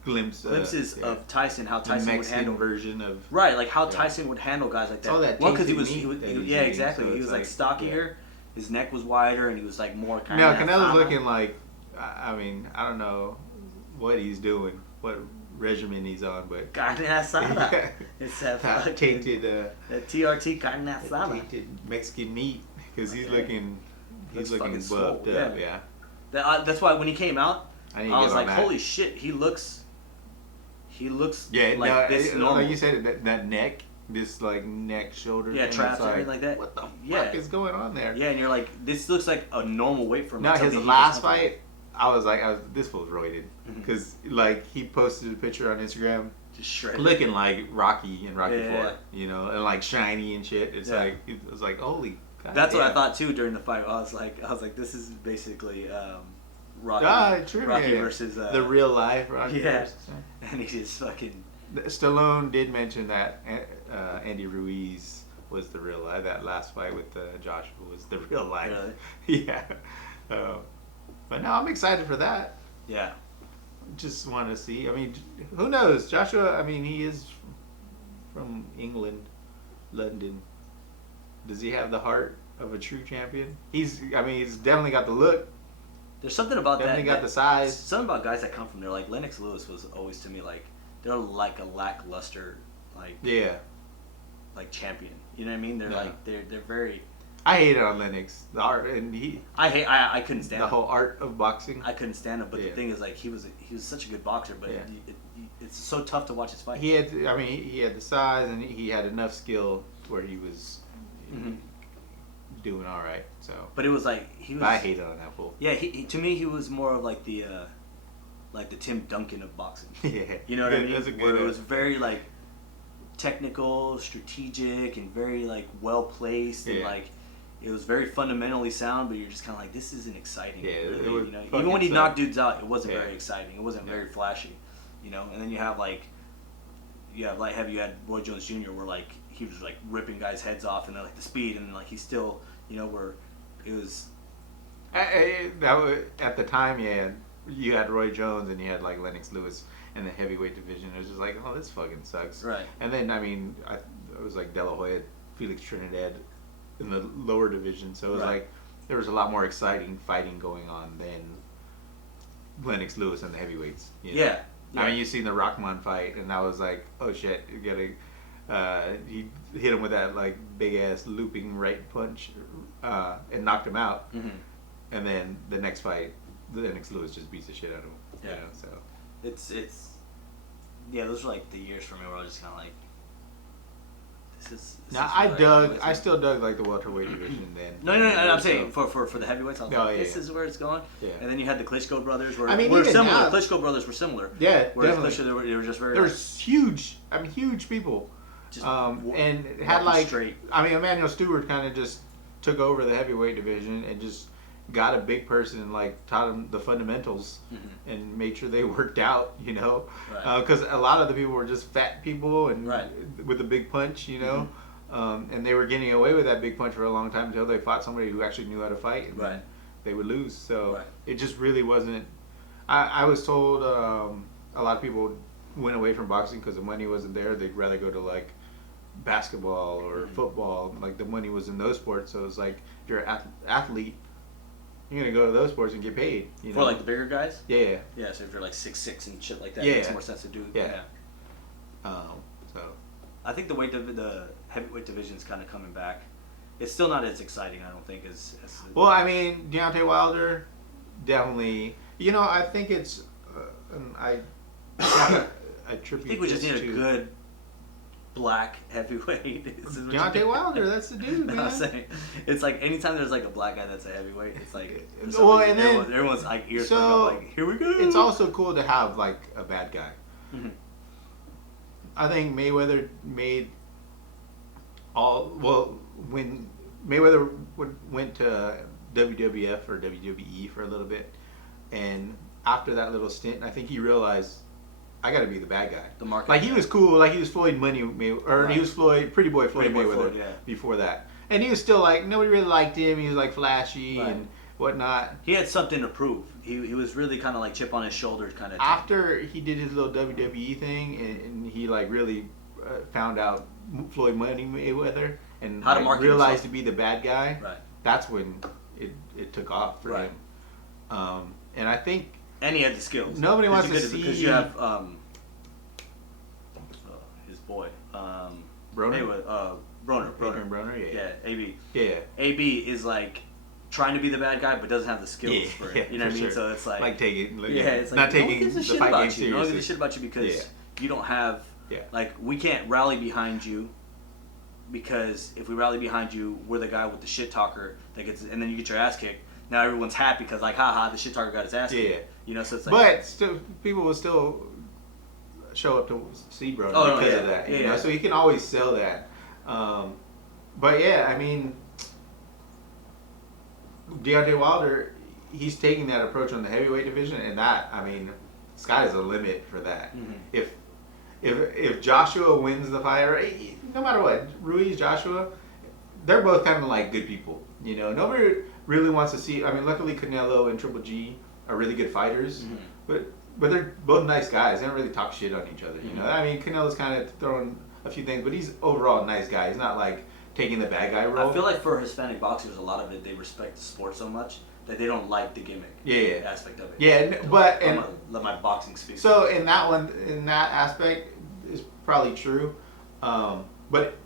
glimpses of Tyson, how Tyson would handle version of how Tyson would handle guys like that. All that because he was exactly. So he was like stockier, his neck was wider, and he was like more kind of. Now Canelo's looking like, I mean, I don't know what he's doing, what regimen he's on, but carne asada. It's that tainted the TRT carne asada. Tainted Mexican meat, because he's looking buffed up. Yeah. That's why when he came out, I was like, holy shit, he looks this normal. Like you said, that neck, this like neck, shoulder. Yeah, traps, everything like that. What the fuck is going on there? Yeah, and you're like, this looks like a normal weight for him. Now his last fight, I was like, this fool's roided. Because, like, he posted a picture on Instagram. Just shredded. Looking like Rocky and Rocky 4, you know, and like shiny and shit. It's like, it was like, holy God. That's what I thought too during the fight. I was like, this is basically Rocky versus the real life Rocky. Yeah, and he just fucking. Stallone did mention that Andy Ruiz was the real life. That last fight with Joshua was the real life. Really? Yeah. But no, I'm excited for that. Yeah. Just want to see. I mean, who knows? Joshua, I mean, he is from England, London. Does he have the heart of a true champion? He's definitely got the look. There's something about definitely got the size. Something about guys that come from there. Like Lennox Lewis was always to me like they're like a lackluster like champion. You know what I mean? They're like they're very. I hate it on Lennox. The art and I couldn't stand the whole art of boxing. I couldn't stand him. But the thing is, like he was such a good boxer, but it's so tough to watch his fight. He had the size and he had enough skill where he was doing all right. So. But it was like he was. I hate it on that fool. Yeah, he to me he was more of like the Tim Duncan of boxing. Yeah. You know what I mean? Where it was very like technical, strategic, and very like well placed and like. It was very fundamentally sound, but you're just kind of like, this isn't exciting. Yeah, really, you know? Even when he knocked dudes out, it wasn't very exciting. It wasn't very flashy, you know. And then you had Roy Jones Jr. where like he was like ripping guys' heads off, and then like the speed, and then like he still, you know, where it was. That was at the time, you had Roy Jones and you had like Lennox Lewis in the heavyweight division. It was just like, oh, this fucking sucks. Right. And then it was like De La Hoya, Felix Trinidad. In the lower division, so it was like there was a lot more exciting fighting going on than Lennox Lewis and the heavyweights. You know? Yeah. I mean, you seen the Rockman fight, and I was like, oh shit, you gotta. He hit him with that like big ass looping right punch, and knocked him out. Mm-hmm. And then the next fight, Lennox Lewis just beats the shit out of him. Yeah. You know, so it's those were like the years for me where I was just kind of like. I still dug like the welterweight division then. No, I'm saying for the heavyweights, I was like, this is where it's going. Yeah. And then you had the Klitschko brothers, were similar. Now, Klitschko brothers were similar. Yeah, definitely. Klitschko, they were just very. There was huge people. Just and it had like straight. I mean, Emmanuel Stewart kind of just took over the heavyweight division and just got a big person and like taught them the fundamentals and made sure they worked out, you know, because a lot of the people were just fat people and with a big punch, you know, and they were getting away with that big punch for a long time until they fought somebody who actually knew how to fight, and they would lose. So it just really wasn't. I was told a lot of people went away from boxing because the money wasn't there. They'd rather go to like basketball or football. Like the money was in those sports, so it's like if you're an athlete. You're gonna go to those sports and get paid. You know? For like the bigger guys? Yeah. Yeah, so if you're like 6'6" and shit like that, it makes more sense to do. Yeah. So I think the heavyweight division is kind of coming back. It's still not as exciting, I don't think, as well, I mean, Deontay Wilder, definitely. You know, I think it's. I attribute. I think we just need a good black heavyweight. Deontay Wilder, that's the dude, man. I'm saying, it's like anytime there's like a black guy that's a heavyweight, it's like and then everyone's like ears up, like here we go. It's also cool to have like a bad guy. Mm-hmm. I think Mayweather made when Mayweather went to WWF or WWE for a little bit, and after that little stint, I think he realized. I gotta be the bad guy. The market. Like he was cool. Like he was Floyd he was Pretty Boy Floyd Mayweather before that. And he was still like nobody really liked him. He was like flashy and whatnot. He had something to prove. He was really kind of like chip on his shoulder kind of. After he did his little WWE thing and he like really found out Floyd Mayweather and how to market realized himself. To be the bad guy. Right. That's when it took off for him. And I think. And he had the skills. Nobody wants to see because you have his boy Broner. Broner. Yeah. AB. Yeah. AB is like trying to be the bad guy, but doesn't have the skills for it. You know what I mean? So it's like it's like not taking no one gives a shit fight about game you. seriously. No one gives a shit about you because you don't have like we can't rally behind you. Because if we rally behind you, we're the guy with the shit talker that gets, and then you get your ass kicked. now everyone's happy because like, haha, the shit talker got his ass kicked. Yeah. You know, so it's like. But still, people will still show up to see bro because of that. You know, so you can always sell that. But yeah, I mean, Deontay Wilder, he's taking that approach on the heavyweight division, and that, I mean, sky's the limit for that. Mm-hmm. If Joshua wins the fight, no matter what, Ruiz, Joshua, they're both kind of like good people. You know, nobody really wants to see. I mean, luckily Canelo and Triple G are really good fighters, but they're both nice guys. They don't really talk shit on each other. You know, I mean, Canelo's kind of throwing a few things, but he's overall a nice guy. He's not like taking the bad guy role. I feel like for Hispanic boxers, a lot of it, they respect the sport so much that they don't like the gimmick aspect of it. Yeah, but I'm gonna let my boxing speak. So in that aspect, is probably true. But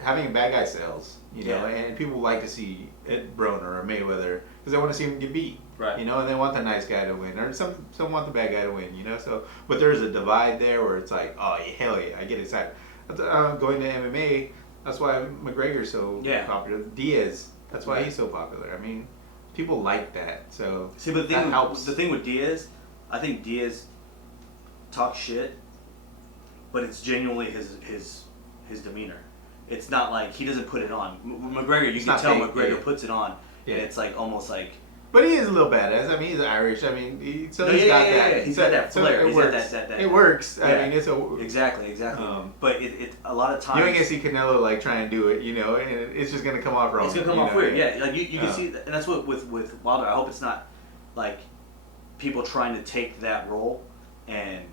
having a bad guy sells, you know, and people like to see it Broner or Mayweather because they want to see him get beat. Right. You know, and they want the nice guy to win, or some want the bad guy to win. You know, so but there's a divide there where it's like, oh hell yeah, I get excited. Going to MMA, that's why McGregor's so popular. Diaz, that's why he's so popular. I mean, people like that. So see, but that helps. The thing with Diaz, I think Diaz talks shit, but it's genuinely his demeanor. It's not like he doesn't put it on. McGregor, you can tell McGregor puts it on, and it's like almost like. But he is a little badass. I mean, he's Irish. I mean, he's got that. He's got that flair. It works. It works. I mean, it's exactly. But it a lot of times you ain't gonna see Canelo like try and do it, you know, and it's just gonna come off wrong. It's gonna come off weird. Yeah, like you can see, and that's what with Wilder. I hope it's not like people trying to take that role and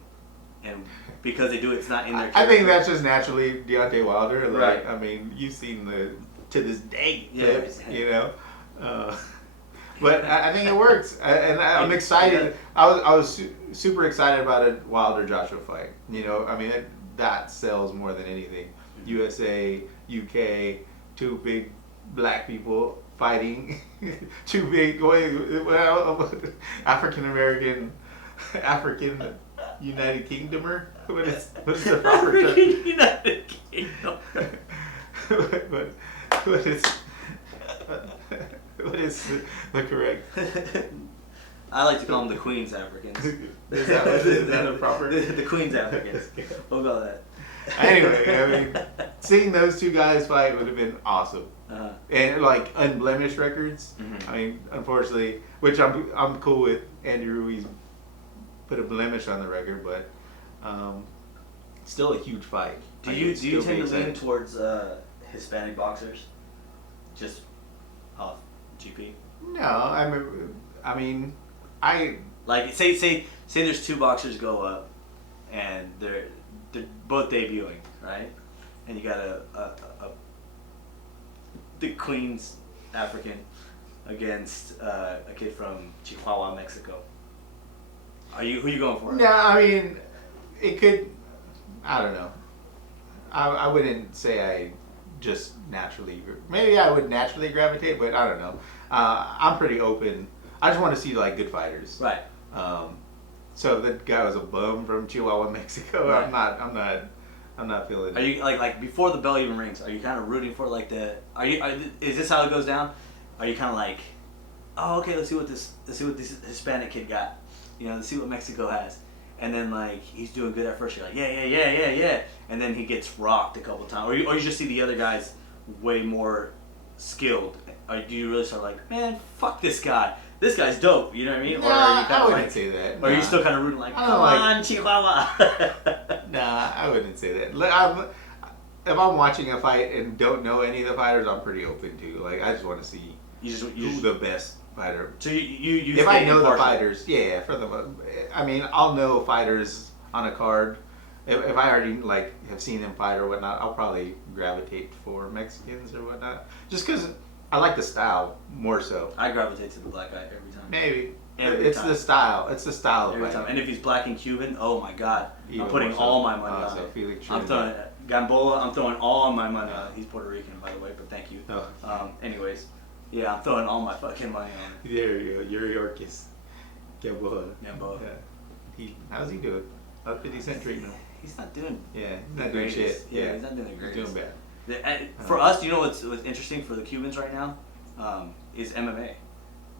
because they do it, it's not in their character. I think that's just naturally Deontay Wilder. Like, I mean, you've seen the to this day clips, you know. But I think it works, and I'm excited. I was super excited about a Wilder Joshua fight. You know, I mean that sells more than anything. USA, UK, two big black people fighting, two big African United Kingdomer. What is the proper term? United Kingdom. What is the correct? I like to call them the Queen's Africans. Is that a proper? The Queen's Africans. We'll call that. Anyway, I mean, seeing those two guys fight would have been awesome. And like unblemished records. I mean, unfortunately, which I'm cool with. Andy Ruiz put a blemish on the record, but still a huge fight. Do you tend to lean towards Hispanic boxers? Just off GP? No, I mean, like say there's two boxers go up, and they're both debuting, right? And you got the Queen's African against a kid from Chihuahua, Mexico. Who are you going for? No, I mean, it could. I don't know. I wouldn't say I just naturally. Maybe I would naturally gravitate, but I don't know. I'm pretty open. I just want to see like good fighters. Right. So that guy was a bum from Chihuahua, Mexico. Right. I'm not feeling it. Are you like before the bell even rings? Are you kind of rooting for like is this how it goes down? Are you kind of like, oh okay, let's see what this Hispanic kid got. You know, let's see what Mexico has. And then like he's doing good at first. You're like yeah, and then he gets rocked a couple times, or you just see the other guys way more skilled. Or do you really start like, man, fuck this guy. This guy's dope. You know what I mean? Nah, or are you I wouldn't say that. Or are you still kind of rooting like, come on, Chihuahua? Nah, I wouldn't say that. If I'm watching a fight and don't know any of the fighters, I'm pretty open to. Like, I just want to see who's the best fighter. So you if I know the fighters, I mean, I'll know fighters on a card. If I already like have seen them fight or whatnot, I'll probably gravitate for Mexicans or whatnot. Just because I like the style more so. I gravitate to the black guy every time. Maybe. It's the style. It's the style every of time. And if he's black and Cuban, oh my God, even I'm putting all my money on it. Felix I'm throwing Gamboa. I'm throwing all my money on it. He's Puerto Rican, by the way, but thank you. Oh. Anyways, yeah, I'm throwing all my fucking money on it. There you go. You're Yorkis. Gamboa. Yeah. How's he doing? Up 50 Cent treatment. He's not doing. Yeah, he's not doing shit. Yeah, he's not doing the greatest. He's doing bad. For us, you know what's interesting for the Cubans right now is MMA.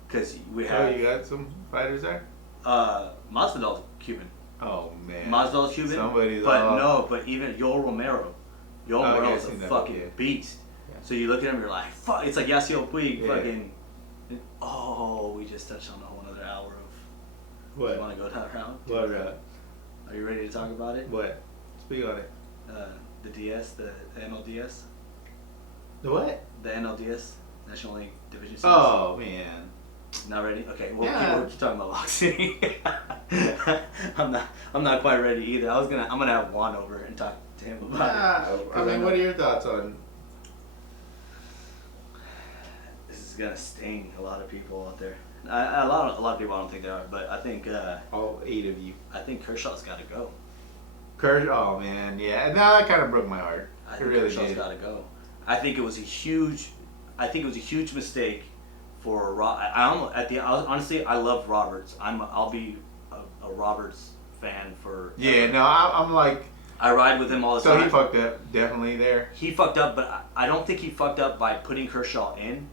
because we have. Oh, you got some fighters there? Masvidal's Cuban. Oh man. Masvidal's Cuban. Somebody's but off. no, but even Yoel Romero. Yoel Romero's a fucking beast. Yeah. So you look at him, you're like, fuck. It's like Yasiel Puig, Yeah. fucking. Oh, we just touched on a whole other hour of. What? You want to go that round? What round? Are you ready to talk about it? What? Speak on it. The DS, the NLDS. The what? The NLDS, National League Division 6. Oh man. Not ready? Okay, we'll Yeah. keep talking about boxing. I'm not quite ready either. I'm gonna have Juan over and talk to him about it. I mean, what are your thoughts on? This is gonna sting a lot of people out there. A lot of people I don't think they are, but I think All 8 of you. I think Kershaw's got to go. Oh man, yeah. No, that kind of broke my heart. I It think really Kershaw's did. got to go. I think it was a huge mistake for honestly, I love Roberts. I'll be a Roberts fan for. Yeah, no, I'm like. I ride with him all the So time. he fucked up, definitely there. He fucked up, but I don't think he fucked up by putting Kershaw in.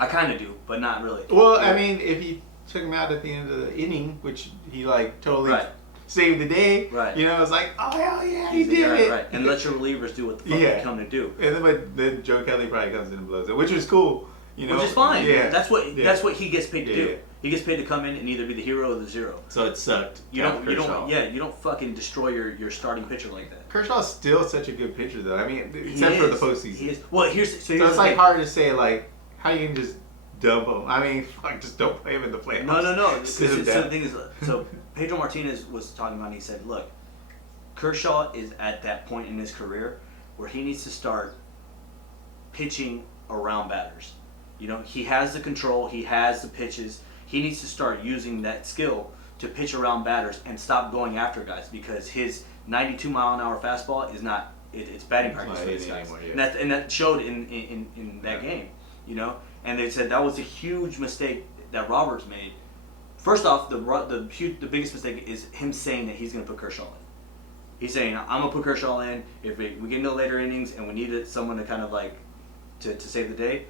I kind of do, but not really. Well, I mean, if he took him out at the end of the inning, which he like totally saved the day, Right. You know, it's like, oh hell yeah, he did right, it. right. And let your relievers do what the fuck they come to do. And then, but then Joe Kelly probably comes in and blows it, which is cool. You know, Which is fine. Yeah, That's what he gets paid to do. Yeah. He gets paid to come in and either be the hero or the zero. So it sucked. You don't fucking destroy your starting pitcher like that. Kershaw's still such a good pitcher, though. I mean, except for the postseason. He is. Well, here's so it's like hard to say like how you can just dump him. I mean, fuck, just don't play him in the playoffs. No. Sit him So down. the thing is, so Pedro Martinez was talking about. And he said, look, Kershaw is at that point in his career where he needs to start pitching around batters. You know, he has the control, he has the pitches. He needs to start using that skill to pitch around batters and stop going after guys because his 92-mile-an-hour fastball is not. It's batting practice for these guys, anymore, yeah. and that showed in that game. You know, and they said that was a huge mistake that Roberts made. First off, the biggest mistake is him saying that he's going to put Kershaw in. He's saying, I'm going to put Kershaw in. If we get into later innings and we needed someone to kind of like to save the day,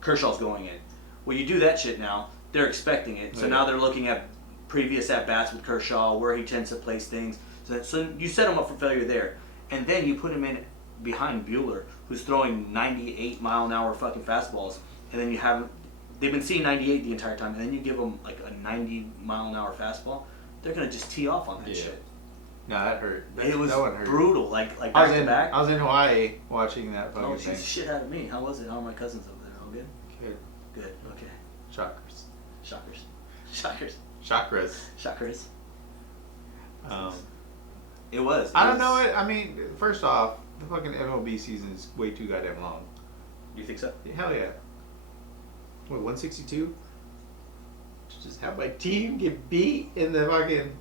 Kershaw's going in. Well, you do that shit now, they're expecting it. So now they're looking at previous at-bats with Kershaw, where he tends to place things. So you set him up for failure there. And then you put him in behind Buehler, who's throwing 98-mile-an-hour fucking fastballs. And then you have they've been seeing 98 the entire time, and then you give them like a 90-mile-an-hour fastball, they're going to just tee off on that shit. No, that hurt. It was that one hurt. brutal, like back to back. I was in Hawaii watching that fucking thing. Oh, she's shit out of me. How was it? How are my cousins over there? All good? Good. Okay. Shockers. Shockers. Um, It was. I don't know it. I mean, first off, the fucking MLB season is way too goddamn long. You think so? Hell yeah. What, 162? Just have my team get beat in the fucking...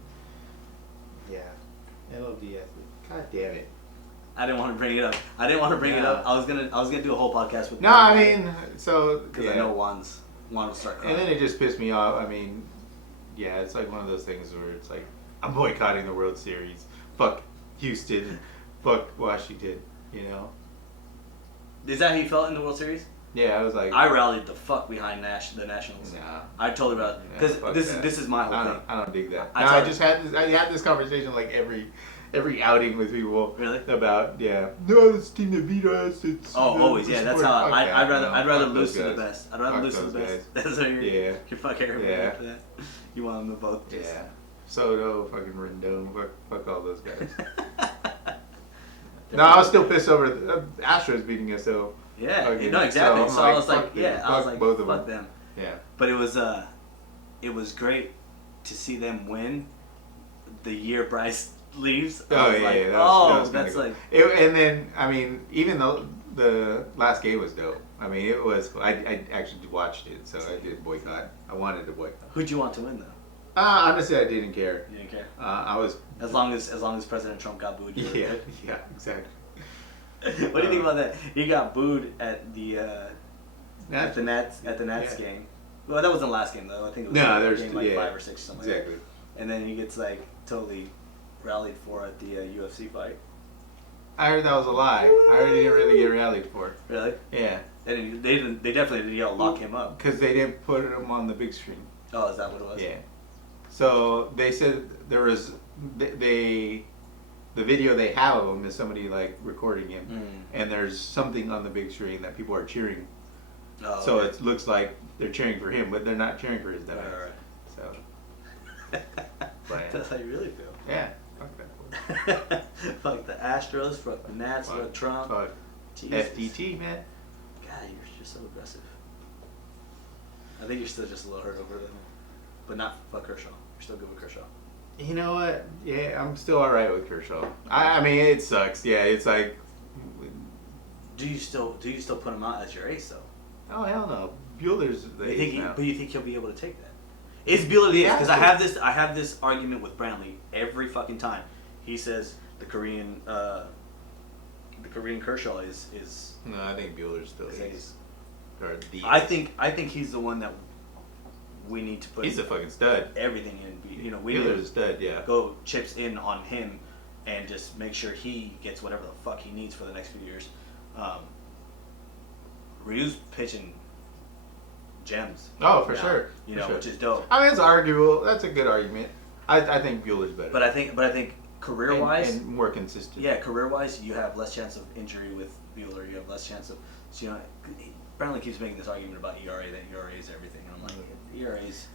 Yeah. MLB athlete. God damn it. I didn't want to bring it up. I was gonna do a whole podcast with. No, I mean, so because I know Juan will start crying. And then it just pissed me off. I mean, yeah, it's like one of those things where it's like I'm boycotting the World Series. Fuck Houston. Fuck Washington. You know. Is that how you felt in the World Series? Yeah, I was like. I rallied the fuck behind the Nationals. Nah. I totally about because this is my whole thing. I don't dig that. I had this conversation like every outing with people. Really? About no, this team that beat us. It's always that's how I'd rather lose to the guys. best. I'd rather lose to the best. That's how you're fuck everybody for that. You want them to both. Yeah. Soto, fucking Rendon, fuck all those guys. No, I was still pissed over the Astros beating us though. Yeah, no, exactly. So I was like, both of fuck them. Yeah. But it was great to see them win the year Bryce leaves. That's like. And then I mean, even though the last game was dope. I mean, it was. I actually watched it, so I did boycott. I wanted to boycott. Who'd you want to win though? Honestly, I didn't care. You didn't care. I was. As long as President Trump got booed. Yeah, exactly. What do you think about that? He got booed at the Nats game. Well, that wasn't the last game though. I think it was game 5 or 6 or something. Exactly. And then he gets like totally rallied for at the UFC fight. I heard that was a lie. I heard he didn't really get rallied for. Really? Yeah. They definitely didn't yell lock him up. Because they didn't put him on the big screen. Oh, is that what it was? Yeah. So they said there was the video they have of him is somebody like recording him, and there's something on the big screen that people are cheering. Oh, so okay. it looks like they're cheering for him, but they're not cheering for his dumbass. Right. So. But, that's how you really feel. Yeah. Fuck that. Fuck the Astros. Fuck the Nats. Fuck Trump. Fuck Jesus. FDT, man. God, you're just so aggressive. I think you're still just a little hurt over them, but not fuck Kershaw. You're still good with Kershaw. You know what? Yeah, I'm still alright with Kershaw. I mean, it sucks. Yeah, it's like. Do you still put him out as your ace though? Oh hell no, Bueller's the ace now. But you think he'll be able to take that? Is Bueller the ace? Because I have this argument with Brantley every fucking time. He says the Korean Kershaw is. No, I think Bueller's still the ace. Or the I think he's the one that we need to put. He's a fucking stud. Everything in. You know, we Bueller's a stud. Yeah. Go chips in on him, and just make sure he gets whatever the fuck he needs for the next few years. Ryu's pitching gems. Oh, for now, sure. You know, sure. which is dope. I mean, it's arguable. That's a good argument. I think Bueller's better. But I think career wise and more consistent. Yeah, career wise, you have less chance of injury with Bueller. You have less chance of. So, you know, Brantley keeps making this argument about ERA, that ERA is everything. And I'm like, ERA's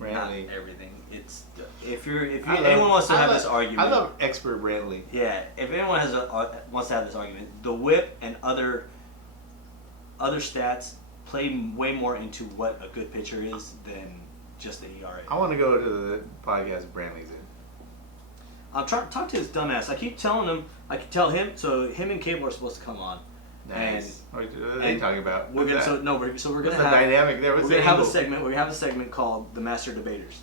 not everything. It's if anyone wants to have this argument. I love expert Brantley. Yeah, if anyone wants to have this argument, the WHIP and other stats play way more into what a good pitcher is than just the ERA. I want to go to the podcast Brantley's in. I'll talk to his dumbass. I keep telling him. I can tell him. So him and Cable are supposed to come on. Nice. What are they talking about? We're gonna have What's the dynamic there? We're gonna have a segment. We're gonna have a segment called the Master Debaters,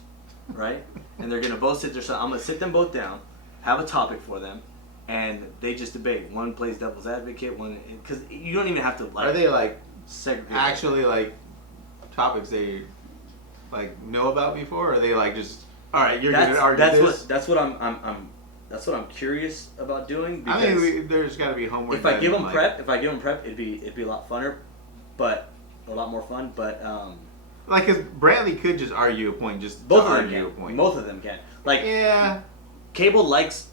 right? And they're gonna both sit there. So I'm gonna sit them both down, have a topic for them, and they just debate. One plays devil's advocate. One because you don't even have to like. Are they like segregate actually like topics they like know about before? Or are they like just all right? You're gonna argue this. That's what I'm curious about doing. I mean, there's got to be homework. If I give them prep, it'd be a lot funner, but a lot more fun. But like, cause Brantley could just argue a point, just both to of them argue can. a point. Both of them can. Like, yeah, Cable likes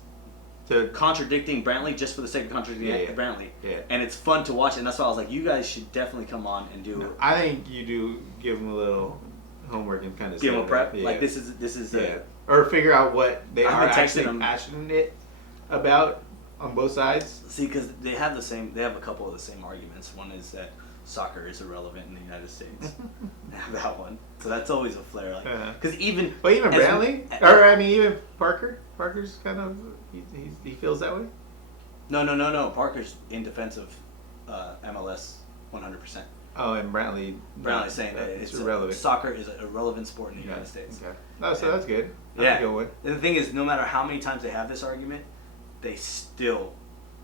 contradicting Brantley just for the sake of contradicting Brantley. Yeah, and it's fun to watch, and that's why I was like, you guys should definitely come on and do. No, I think you do give them a little homework and kind of give them a prep. Yeah. Like this is or figure out what they are actually them. passionate about on both sides. See, because they have a couple of the same arguments. One is that soccer is irrelevant in the United States. That one. So that's always a flare. Like, because even Brantley, or I mean even Parker's kind of he feels that way. No. Parker's in defense of MLS 100%. Oh, and Brantley's saying that it's irrelevant. Soccer is an irrelevant sport in the United States. Okay. No, so that's good. That's a good one. And the thing is, no matter how many times they have this argument, they still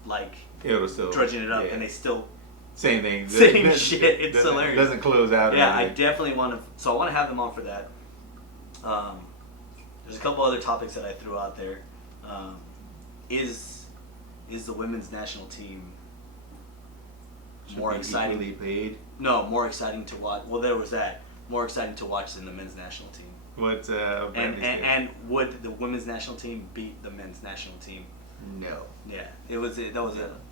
drudging it up, and they still same thing, same shit. It's hilarious. Doesn't close out. Yeah, I definitely want to. So I want to have them on for that. There's a couple other topics that I threw out there. Is the women's national team more exciting? Equally paid? No, more exciting to watch. Well, there was that. More exciting to watch than the men's national team. What's and would the women's national team beat the men's national team? No. Yeah, it was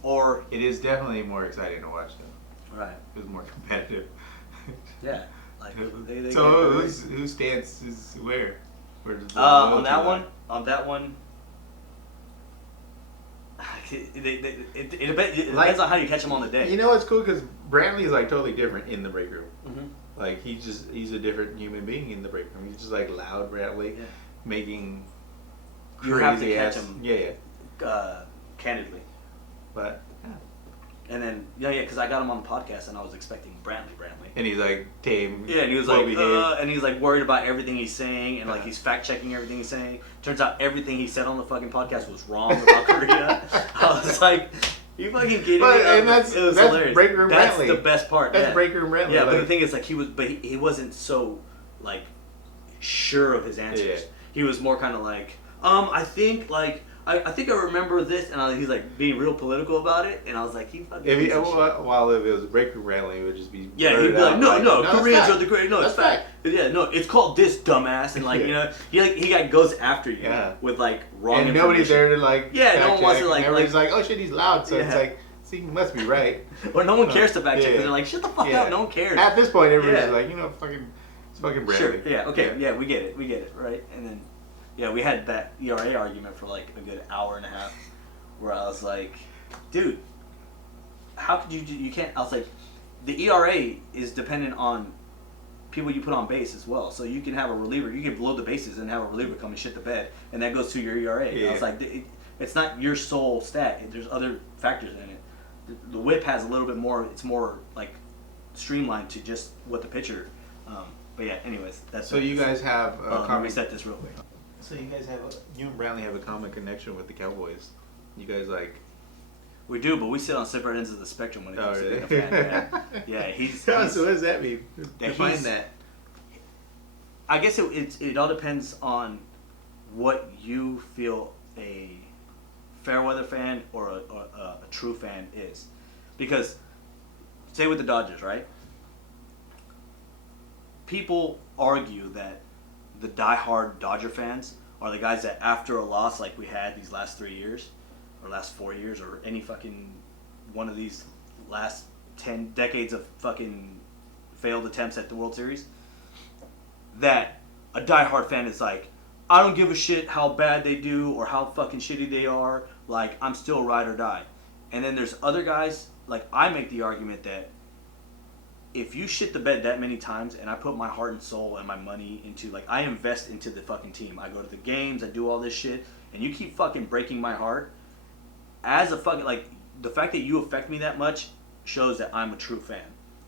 or it is definitely more exciting to watch though. Right. It was more competitive. Yeah. Like so whose stance is where? Where does on that one. It depends on how you catch him on the day. You know what's cool because Brantley is like totally different in the break room. Mm-hmm. Like he's a different human being in the break room. He's just like loud Brantley, making you crazy have to catch ass. him. Yeah. Candidly. But. And then because I got him on the podcast and I was expecting Brantley. And he's like tame. Yeah, and he was like, and he's like worried about everything he's saying, and like he's fact checking everything he's saying. Turns out everything he said on the fucking podcast was wrong about Korea. I was like, you fucking kidding me? And that's hilarious. Break Room That's Brantley. the best part. That's Break Room Brantley. Yeah, but the thing is, like, he wasn't so like sure of his answers. Yeah. He was more kind of like, I think like I think I remember this, and he's like being real political about it, and I was like, he fucking. If it was a break room rally, it would just be. Yeah, he'd be like, no, Koreans are the great. No, that's it's fact. Yeah, no, it's called this, dumbass, and like he like goes after you with like wrong. And nobody's there to like. Yeah, no one wants to like. Everybody's like, oh shit, he's loud, so it's like, see, he must be right. Or no one cares to fact check because they're like, shut the fuck up, no one cares. At this point, everybody's like, it's fucking Bradley. Sure. Yeah. Okay. Yeah, we get it, right? And then. Yeah, we had that ERA argument for like a good hour and a half, where I was like, "Dude, how could you can't?" I was like, "The ERA is dependent on people you put on base as well. So you can have a reliever, you can blow the bases and have a reliever come and shit the bed, and that goes to your ERA." Yeah. I was like, "It's not your sole stat. There's other factors in it. The WHIP has a little bit more. It's more like streamlined to just what the pitcher." But yeah, anyways, that's. So you guys have. Let me set this real quick. So you guys you and Brantley have a common connection with the Cowboys. You guys like. We do, but we sit on separate ends of the spectrum when it comes to being a fan. Yeah, he's. So what does that mean? Define that. I guess it all depends on what you feel a fair weather fan or a true fan is, because say with the Dodgers, right? People argue that the diehard Dodger fans are the guys that after a loss like we had these last 3 years, or last 4 years, or any fucking one of these last 10 decades of fucking failed attempts at the World Series, that a diehard fan is like, I don't give a shit how bad they do or how fucking shitty they are, like, I'm still ride or die. And then there's other guys, like, I make the argument that if you shit the bed that many times, and I put my heart and soul and my money into, like, I invest into the fucking team. I go to the games, I do all this shit, and you keep fucking breaking my heart, as a fucking, like, the fact that you affect me that much shows that I'm a true fan.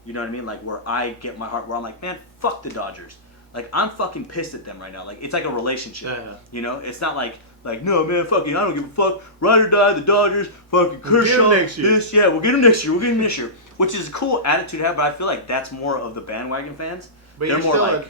You know what I mean? Like, where I get my heart, where I'm like, man, fuck the Dodgers. Like, I'm fucking pissed at them right now. Like, it's like a relationship. Yeah. You know? It's not like, no, man, fucking, I don't give a fuck. Ride or die, the Dodgers, fucking Kershaw, next year. This, yeah, we'll get them next year. Which is a cool attitude to have, but I feel like that's more of the bandwagon fans. But they're more like,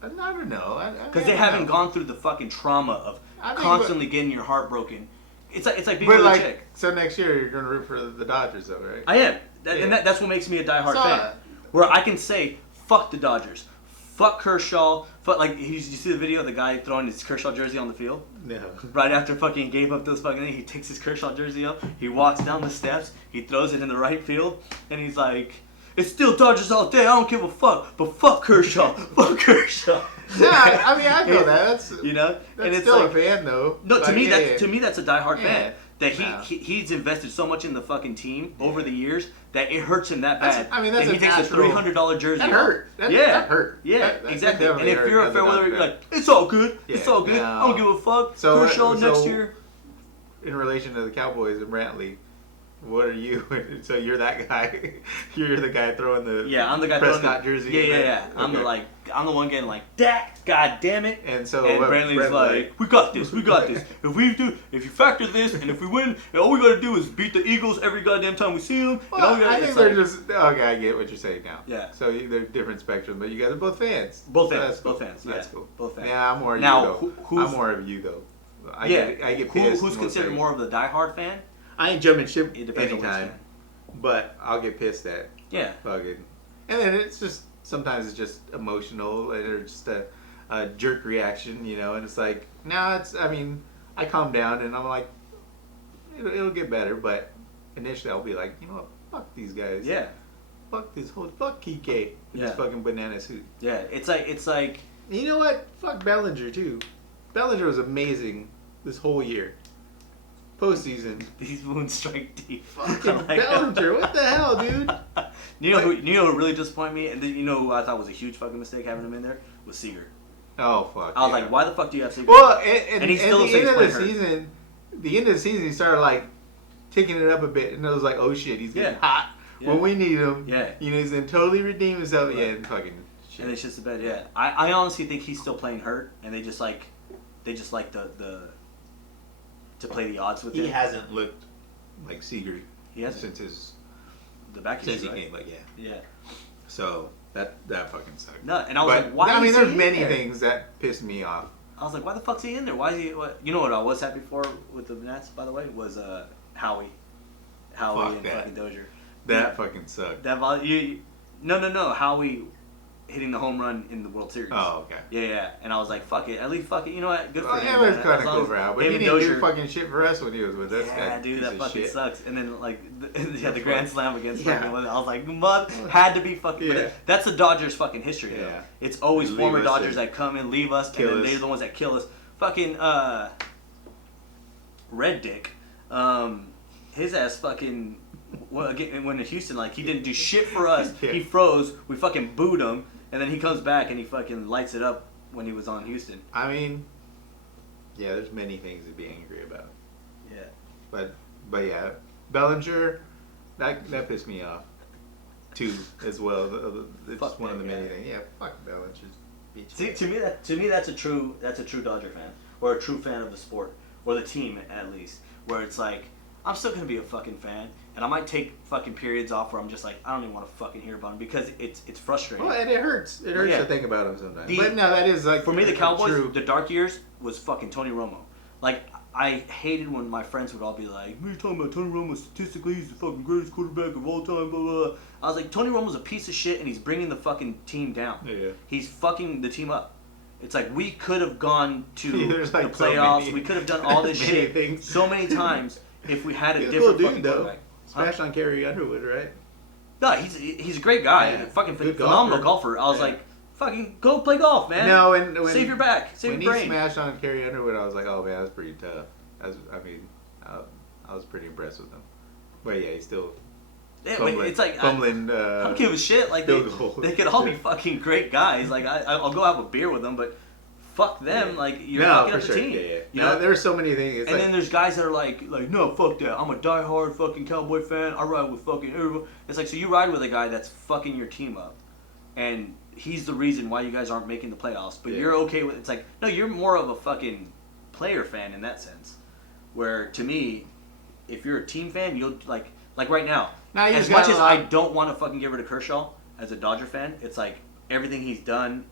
I don't know, because they haven't gone through the fucking trauma of constantly getting your heart broken. It's like being with a chick. So next year you're gonna root for the Dodgers, though, right? I am, and that's what makes me a diehard fan. Where I can say, fuck the Dodgers, fuck Kershaw, fuck, like, you see the video of the guy throwing his Kershaw jersey on the field? No. Right after fucking gave up those fucking things, he takes his Kershaw jersey up, he walks down the steps, he throws it in the right field, and he's like, it's still Dodgers all day, I don't give a fuck, but fuck Kershaw, fuck Kershaw. Yeah, I mean, I know that. That's, you know? That's and it's still like, a fan, though. No, like, to me that's a diehard fan. That he's invested so much in the fucking team over the years that it hurts him that bad. That's that he takes a $300 jersey. That hurt. That hurt. Yeah, exactly. And if you're a fair weather, you're like, it's all good. Yeah. It's all good. No. I don't give a fuck. Kershaw next year. In relation to the Cowboys and Brantley, what are you? So you're that guy. You're the guy throwing the I'm the guy Prescott throwing jersey. Yeah. Okay. I'm the one getting like, Dak, god damn it. And so Brantley's like, we got this. If you factor this, and if we win, all we gotta do is beat the Eagles every goddamn time we see them. Well, I think they're just okay. I get what you're saying now. Yeah. So they're different spectrum, but you guys are both fans. Both fans. That's cool. Both fans. Yeah, I'm more of you though. I'm more of you though. I get pissed. Who's considered more of the diehard fan? I ain't jumping ship anytime, but I'll get pissed at. Yeah. Fucking. And then it's just sometimes it's just emotional or just a jerk reaction, you know. And it's like I calm down and I'm like, it'll get better. But initially I'll be like, you know what, fuck these guys. Yeah. Fuck Kike. With his fucking banana suit. Yeah. It's like. You know what? Fuck Bellinger too. Bellinger was amazing this whole year. Postseason. These wounds strike deep. Fucking Bellinger, what the hell, dude? You know who really disappointed me, and then you know who I thought was a huge fucking mistake having him in there was Seager. Oh fuck. I was like, why the fuck do you have Seager? Well, and he's still the end of the season. The end of the season, he started like taking it up a bit, and it was like, oh shit, he's getting hot when we need him. Yeah. You know, he's gonna totally redeem himself. Right. Yeah, and fucking shit. And it's just a bit. Yeah. I honestly think he's still playing hurt, and they just like the to play the odds with him. He hasn't looked like Seager. He hasn't since the back since issue, he right? came. Like yeah. So that fucking sucked. No, and I was like, why? There's many things that pissed me off. I was like, why the fuck's he in there? Why is he? What? You know what I was happy for with the Nats, by the way, was Howie and fucking Dozier. That fucking sucked. That no, Howie hitting the home run in the World Series. Oh, okay. Yeah. And I was like, fuck it. At least fuck it. You know what? Good for him. Yeah, it was kind of cool for Howie. But he didn't do fucking shit for us when he was with us. Yeah, dude, that fucking sucks. And then, like, the grand slam against fucking, I was like, had to be fucking. Yeah. But that's the Dodgers' fucking history, though. Yeah. It's always former Dodgers that come in, leave us, and then they're the ones that kill us. Fucking, Red Dick, his ass fucking, when in Houston, like, he didn't do shit for us. Yeah. He froze. We fucking booed him. And then he comes back and he fucking lights it up when he was on Houston. I mean, yeah, there's many things to be angry about. Yeah. But yeah, Bellinger, that pissed me off too as well. It's just one of the many things. Yeah, fuck Bellinger. See, to me, that's a true Dodger fan, or a true fan of the sport, or the team at least. Where it's like, I'm still gonna be a fucking fan, and I might take fucking periods off where I'm just like, I don't even want to fucking hear about him because it's frustrating. Well, and it hurts. It hurts to think about him sometimes. But no, that is like, for me, the Cowboys, the dark years was fucking Tony Romo. Like, I hated when my friends would all be like, "What are you talking about? Tony Romo statistically, he's the fucking greatest quarterback of all time." Blah blah. I was like, Tony Romo's a piece of shit, and he's bringing the fucking team down. Yeah. He's fucking the team up. It's like we could have gone to the playoffs. We could have done all this shit so many times if we had a different fucking quarterback. Smashed on Carrie Underwood, right? No, he's a great guy. Yeah. Fucking phenomenal golfer. I was like, fucking go play golf, man. No, and save your back, save your brain. When he smashed on Carrie Underwood, I was like, oh man, that's pretty tough. I was pretty impressed with him. But yeah, he's still. Yeah, but it's like fumbling. I don't give a shit. Like they could all be fucking great guys. Like I'll go have a beer with them, but fuck them. Like you're fucking up the team. Yeah. You know, there's so many things. And then there's guys that are like no, fuck that. I'm a diehard fucking Cowboy fan. I ride with fucking everyone. It's like, so you ride with a guy that's fucking your team up, and he's the reason why you guys aren't making the playoffs. But you're okay with it's like, no, you're more of a fucking player fan in that sense. Where to me, if you're a team fan, you'll like right now. As much as I don't want to fucking get rid of Kershaw as a Dodger fan, it's like everything he's done,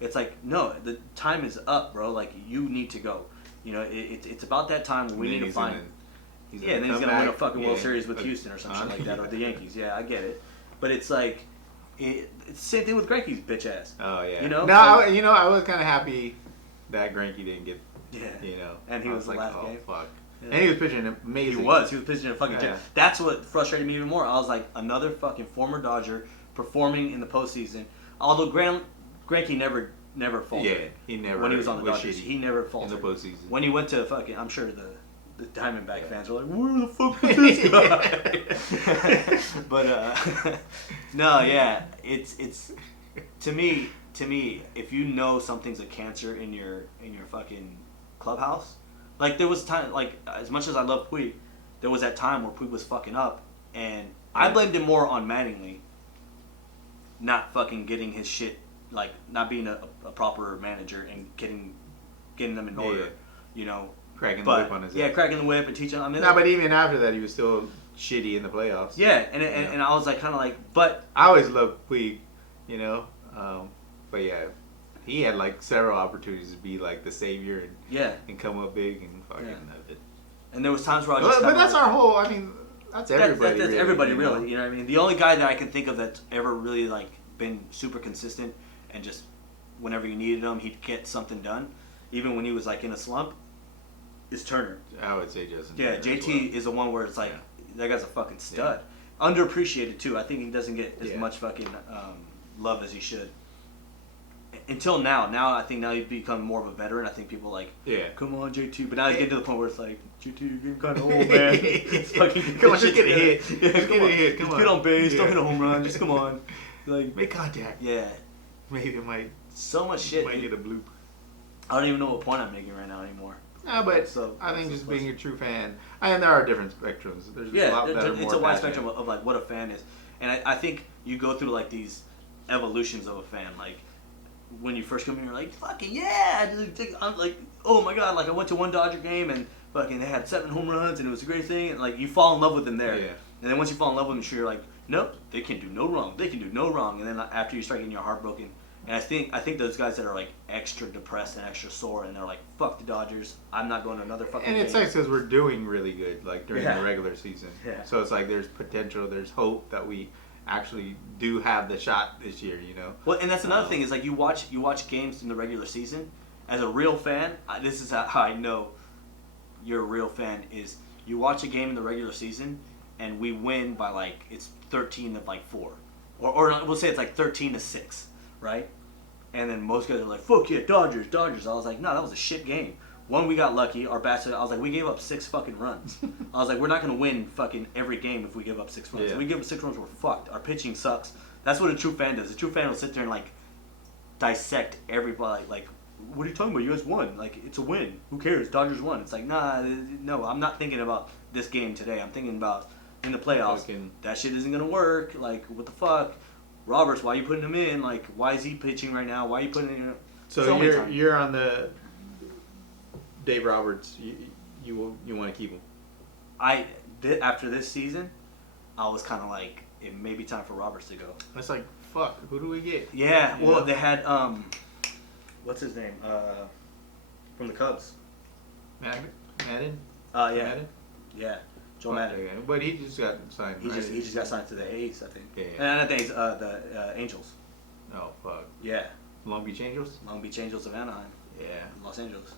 it's like, no, the time is up, bro. Like, you need to go. You know, it's about that time where we need to find. And then he's gonna win a fucking World Series with Houston or something like that, or the Yankees. Yeah, I get it, but it's like, it's the same thing with Greinke's bitch ass. Oh yeah. You know. No, I was kind of happy that Greinke didn't get. Yeah. You know. And he was the last game. Fuck. Yeah. And he was pitching amazing. He was pitching a fucking gem. That's what frustrated me even more. I was like, another fucking former Dodger performing in the postseason. Although Greinke never faltered. Yeah, he never. When he was on the Dodgers, he never faltered. In the postseason. When he went to fucking, I'm sure the Diamondback fans were like, where the fuck is this guy? But no, yeah, it's to me, if you know something's a cancer in your fucking clubhouse. Like, there was time, like, as much as I love Puig, there was that time where Puig was fucking up, and I blamed him more on Mattingly not fucking getting his shit, like, not being a proper manager and getting them in order, you know. Cracking the whip on his ass. Cracking the whip and teaching him. No, but even after that, he was still shitty in the playoffs. Yeah, and I was, like, kind of like, but... I always loved Puig, you know, but yeah... He had like several opportunities to be like the savior and come up big and fucking nothing. And there was times where I just but that's our whole. I mean, that's everybody. That's everybody really. You know what I mean? The only guy that I can think of that's ever really like been super consistent and just whenever you needed him, he'd get something done, even when he was like in a slump, is Turner. I would say Justin. Yeah, Turner JT is the one where it's like that guy's a fucking stud. Underappreciated too. I think he doesn't get as much fucking love as he should. Until now I think now you've become more of a veteran. I think people like, come on JT, but now he's getting to the point where it's like, JT, you're getting kind of old, man. It's fucking come on, just get a hit. Just get a hit. Come on, get on base. Don't hit a home run. Just come on, like make contact. Yeah, maybe it might. So much shit. Might get a bloop. I don't even know what point I'm making right now anymore. No, but I think just being a true fan, and there are different spectrums. There's a lot that are more it's a wide spectrum of like what a fan is, and I think you go through like these evolutions of a fan, like. When you first come in, you're like, fucking yeah! I'm like, oh my god! Like I went to one Dodger game and fucking they had 7 home runs and it was a great thing. And like you fall in love with them there. Yeah. And then once you fall in love with them, you're like, nope, they can do no wrong. They can do no wrong. And then after you start getting your heart broken And I think those guys that are like extra depressed and extra sore, and they're like, "Fuck the Dodgers, I'm not going to another fucking." And game. it sucks because we're doing really good, like during the regular season. Yeah. So it's like there's potential, there's hope that we actually do have the shot this year. You know. Well, and that's another thing is like you watch games in the regular season. As a real fan, this is how I know you're a real fan. Is you watch a game in the regular season, and we win by like it's 13 to like 4, or we'll say it's like 13 to 6, right? And then most guys are like, "Fuck yeah, Dodgers." I was like, "No, that was a shit game." One, we got lucky. Our bastard. I was like, we gave up 6 fucking runs. I was like, we're not gonna win fucking every game if we give up 6 runs. Yeah. If we give up 6 runs, we're fucked. Our pitching sucks. That's what a true fan does. A true fan will sit there and like dissect everybody. Like, what are you talking about? You guys won. Like, it's a win. Who cares? Dodgers won. It's like, nah, no. I'm not thinking about this game today. I'm thinking about in the playoffs. That shit isn't gonna work. Like, what the fuck? Roberts, why are you putting him in? Like, why is he pitching right now? Why are you putting him in? So you're on the Dave Roberts. You want to keep him? After this season, I was kind of like, it may be time for Roberts to go. It's like, fuck, who do we get? Yeah, well, they had what's his name? From the Cubs. Madden? Yeah. Madden? Yeah. Joe Madden. Okay. But he just got signed. He just got signed to the A's, I think. Yeah. And I think the Angels. Oh fuck. Yeah. Long Beach Angels. Long Beach Angels of Anaheim. Yeah. Los Angeles.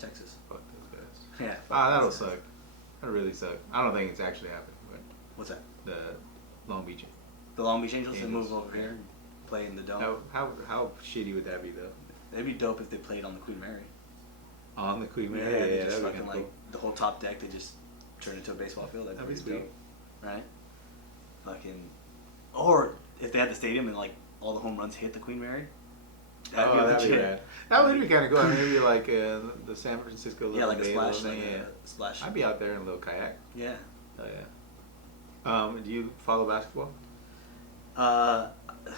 Texas. Fuck those guys. Yeah. That'll suck. That'll really suck. I don't think it's actually happening. But what's that? The Long Beach. The Long Beach Angels and move over here and play in the dome. How shitty would that be though? That'd be dope if they played on the Queen Mary. On the Queen Mary. Yeah, Yeah, they just that'd be fucking cool. like the whole top deck. They just turn into a baseball field. That'd be sweet. dope, right? Fucking, or if they had the stadium and like all the home runs hit the Queen Mary. That'd be rad. That would be kind of cool. Maybe like the San Francisco. Yeah, like a Bay splash. Yeah. Splash. I'd be out there in a little kayak. Yeah. Oh yeah. Do you follow basketball?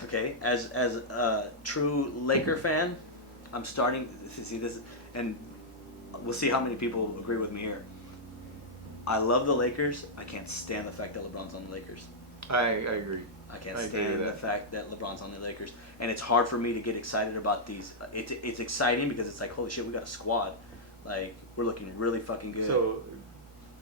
Okay. As a true Laker fan, I'm starting to see this, and we'll see how many people agree with me here. I love the Lakers. I can't stand the fact that LeBron's on the Lakers. I agree. I can't stand the fact that LeBron's on the Lakers, and it's hard for me to get excited about these. It's exciting because it's like, holy shit, we got a squad. Like, we're looking really fucking good.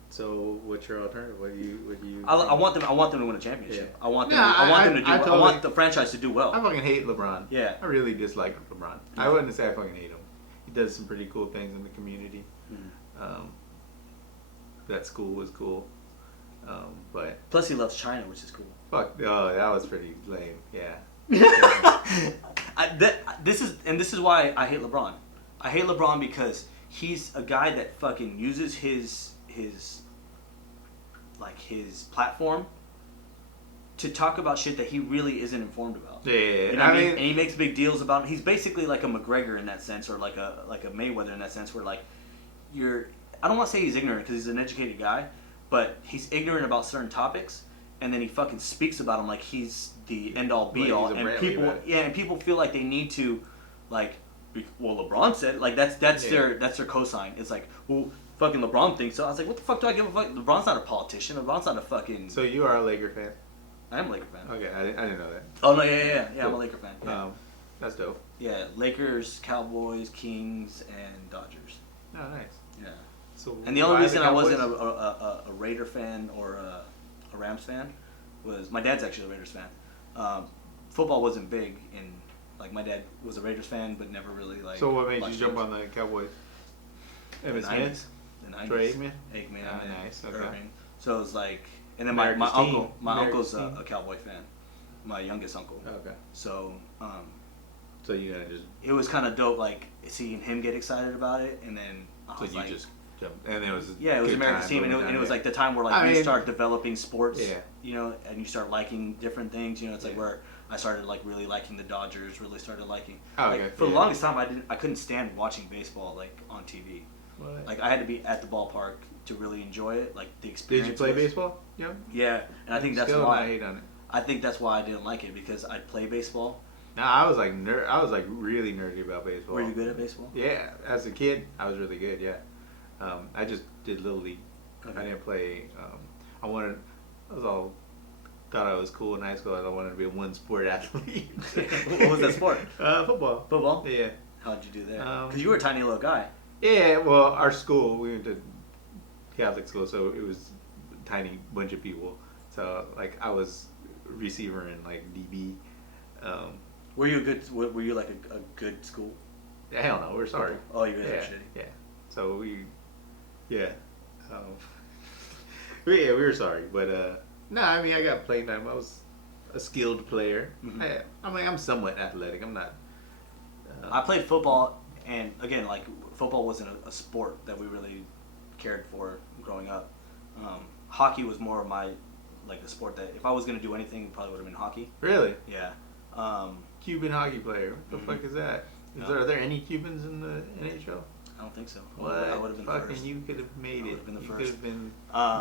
So what's your alternative? What do you? I want them to win a championship. Yeah. I want them to do. I want the franchise to do well. I fucking hate LeBron. Yeah. I really dislike LeBron. Yeah. I wouldn't say I fucking hate him. He does some pretty cool things in the community. Mm-hmm. That school was cool. But plus he loves China, which is cool. Fuck. Oh, that was pretty lame. Yeah. This is why I hate LeBron. I hate LeBron because he's a guy that fucking uses his platform to talk about shit that he really isn't informed about. Yeah. You know what I mean? And he makes big deals about him. He's basically like a McGregor in that sense, or like a Mayweather in that sense, where like I don't want to say he's ignorant because he's an educated guy, but he's ignorant about certain topics, and then he fucking speaks about them like he's the end all be all, and people feel like they need to, like, well, LeBron said, like that's their cosign. It's like, well, fucking LeBron thinks so. I was like, what the fuck do I give a fuck? LeBron's not a politician. LeBron's not a fucking. So you are a Laker fan? I am a Laker fan. Okay, I didn't know that. Oh no, yeah, cool. I'm a Laker fan. Yeah. That's dope. Yeah, Lakers, Cowboys, Kings, and Dodgers. Oh, nice. Yeah. So and the only reason I wasn't a Raider fan or a Rams fan was my dad's actually a Raiders fan. Football wasn't big in, like, my dad was a Raiders fan but never really like. So what made you jump on the Cowboys? The 90s. Troy Aikman? Aikman. Oh, nice. Okay. Irving. So it was like, and then my uncle's a Cowboy fan, my youngest uncle. Okay. So so you gotta just. It was kind of dope, like seeing him get excited about it, and then I was just jumped, and it was it was America's team, and it was like the time where like you start developing sports, you know, and you start liking different things, you know. It's like where I started like really liking the Dodgers, really started liking. For the longest time, I couldn't stand watching baseball like on TV. What? Like I had to be at the ballpark to really enjoy it, like the experience. Did you play baseball? Yeah. Yeah, and I think that's Still why I hate on it. I think that's why I didn't like it, because I'd play baseball. No, I was like I was like really nerdy about baseball. Were you good at baseball? Yeah, as a kid, I was really good. Yeah, I just did little league. Okay. I didn't play. I was all thought I was cool in high school. I wanted to be a one-sport athlete. What was that sport? Football. Football? Yeah. How'd you do there? Because you were a tiny little guy. Yeah, well, our school, we went to Catholic school, so it was a tiny bunch of people. So, like, I was receiver and, like, DB. Were you like a good school? Hell no, we're sorry. Oh, you guys were shitty? Yeah. So, we were sorry. But, no, I mean, I got playing time. I was a skilled player. Mm-hmm. I mean, I'm somewhat athletic. I'm not. I played football, and again, like, football wasn't a sport that we really cared for growing up. Hockey was more of my, like, the sport that if I was going to do anything, it probably would have been hockey. Really? Yeah. Cuban hockey player. What the fuck is that? Are there any Cubans in the NHL? I don't think so. What? I would have been fucking first. You could have made it. Been the you first. could have been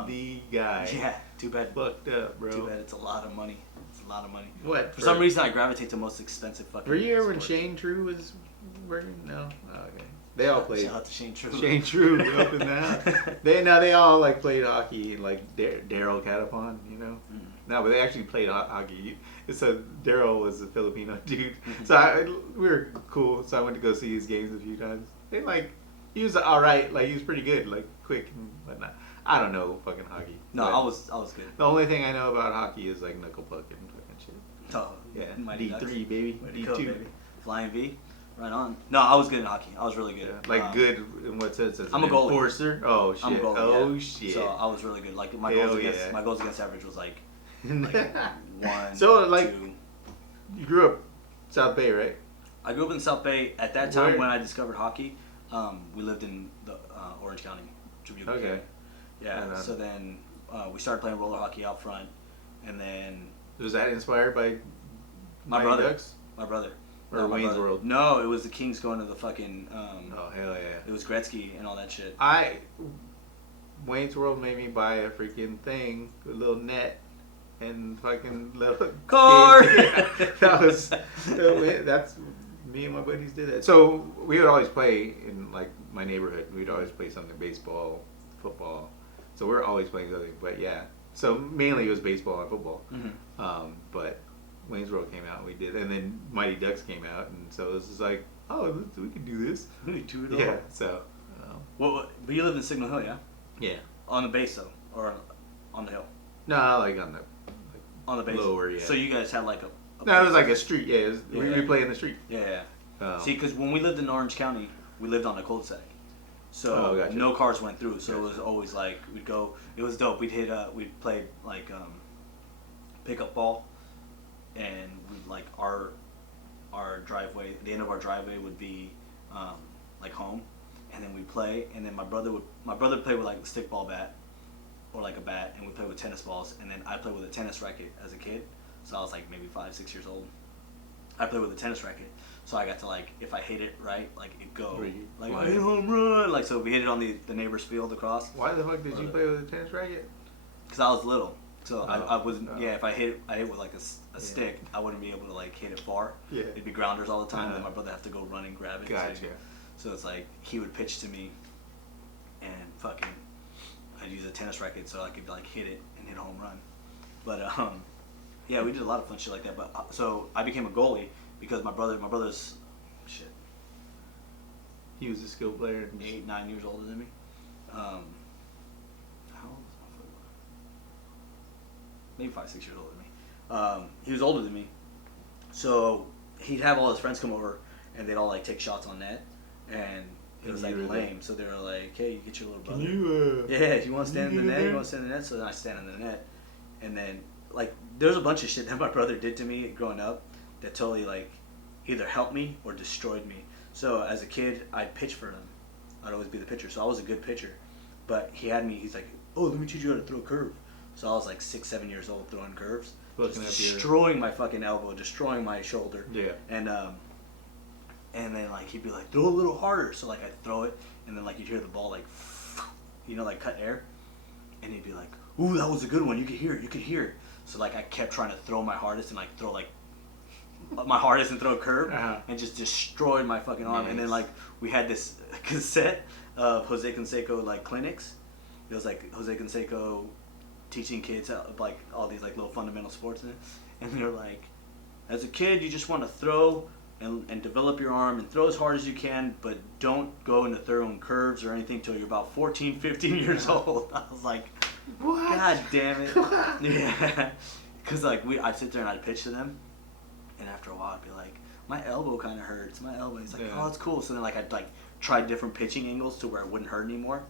the guy. Yeah, too bad. Fucked up, bro. Too bad. It's a lot of money. It's a lot of money. What? For some reason, I gravitate to most expensive fucking. Were you ever when sports. Shane True was working? No. Oh, okay. They all played. Shout out to Shane True. Shane True up and down. They all like played hockey, like Daryl Catapon, you know. Mm. No, but they actually played hockey. So Daryl was a Filipino dude. So we were cool. So I went to go see his games a few times. He was all right. Like he was pretty good. Like quick and whatnot. I don't know fucking hockey. No, I was good. The only thing I know about hockey is like knuckle puck and fucking shit. Oh yeah. D3 baby. D2 baby. Flying V. Right on. No, I was good in hockey. I was really good. Yeah. Like good in what sense? I'm a goalie. Enforcer? Oh shit. I'm a goalie, yeah. Shit. So I was really good. Like my goals against average was like 1. So like 2. You grew up South Bay, right? I grew up in South Bay. At that time when I discovered hockey, we lived in the Orange County, Dubuque. Okay. Yeah. So then we started playing roller hockey out front, and then was that inspired by my brother? Ducks? My brother. Or Wayne's World? No, it was the Kings going to the fucking. Oh hell yeah! It was Gretzky and all that shit. Wayne's World made me buy a freaking thing, a little net, and fucking little car. That's me and my buddies did that. So we would always play in like my neighborhood. We'd always play something, baseball, football. So we're always playing something. But yeah, so mainly it was baseball and football. Mm-hmm. But Wayne's World came out, and we did, and then Mighty Ducks came out, and so this is like, oh, we can do this. We can do it all. Yeah. So. But you lived in Signal Hill, yeah? Yeah. On the base though, or on the hill? No, like on the. On the base. Lower, yeah. So you guys had like a no, it was like a street. Yeah, we play in the street. Yeah. See, because when we lived in Orange County, we lived on a cul-de-sac. So gotcha. no cars went through. So it was always like we'd go. It was dope. We'd play like pickup ball, and we'd like our driveway. The end of our driveway would be like home, and then we'd play. And then my brother would play with like a stickball bat. Or like a bat, and we play with tennis balls, and then I played with a tennis racket as a kid, so I was like maybe 5-6 years old. I played with a tennis racket, so I got to like, if I hit it right, like it go, like I hit a home run, like so if we hit it on the neighbor's field across. Why the fuck did you play with a tennis racket? Because I was little, so I wasn't. Yeah, if I hit with like a stick, I wouldn't be able to like hit it far. Yeah, it'd be grounders all the time, and my brother have to go run and grab it. Gotcha. So it's like he would pitch to me, and fucking. I'd use a tennis racket so I could like hit it and hit a home run. But yeah, we did a lot of fun shit like that. But so I became a goalie because my brother's shit. He was a skill player. 8-9 years older than me. How old was my brother? Maybe 5-6 years older than me. He was older than me, so he'd have all his friends come over and they'd all like take shots on net and. It was like lame, so they were like, "Hey, you get your little brother." Yeah, you want to stand in the net? You want to stand in the net? So then I stand in the net, and then like there's a bunch of shit that my brother did to me growing up that totally like either helped me or destroyed me. So as a kid, I'd pitch for him. I'd always be the pitcher, so I was a good pitcher. But he had me. He's like, "Oh, let me teach you how to throw a curve." So I was like 6-7 years old throwing curves, just destroying my fucking elbow, destroying my shoulder. Yeah. And then like he'd be like, throw a little harder. So like I'd throw it, and then like you'd hear the ball like, like cut air, and he'd be like, ooh, that was a good one. You could hear it. You could hear it. So like I kept trying to throw my hardest and like throw like my hardest and throw a curve, and just destroyed my fucking arm. Nice. And then like we had this cassette of Jose Canseco like clinics. It was like Jose Canseco teaching kids like all these like little fundamental sports and they're like, as a kid you just want to throw and develop your arm and throw as hard as you can, but don't go into throwing curves or anything till you're about 14, 15 years old. I was like, what? God damn it. Yeah. Because like I'd sit there and I'd pitch to them, and after a while I'd be like, my elbow kind of hurts. My elbow. He's like, oh, that's cool. So then like I'd like try different pitching angles to where it wouldn't hurt anymore,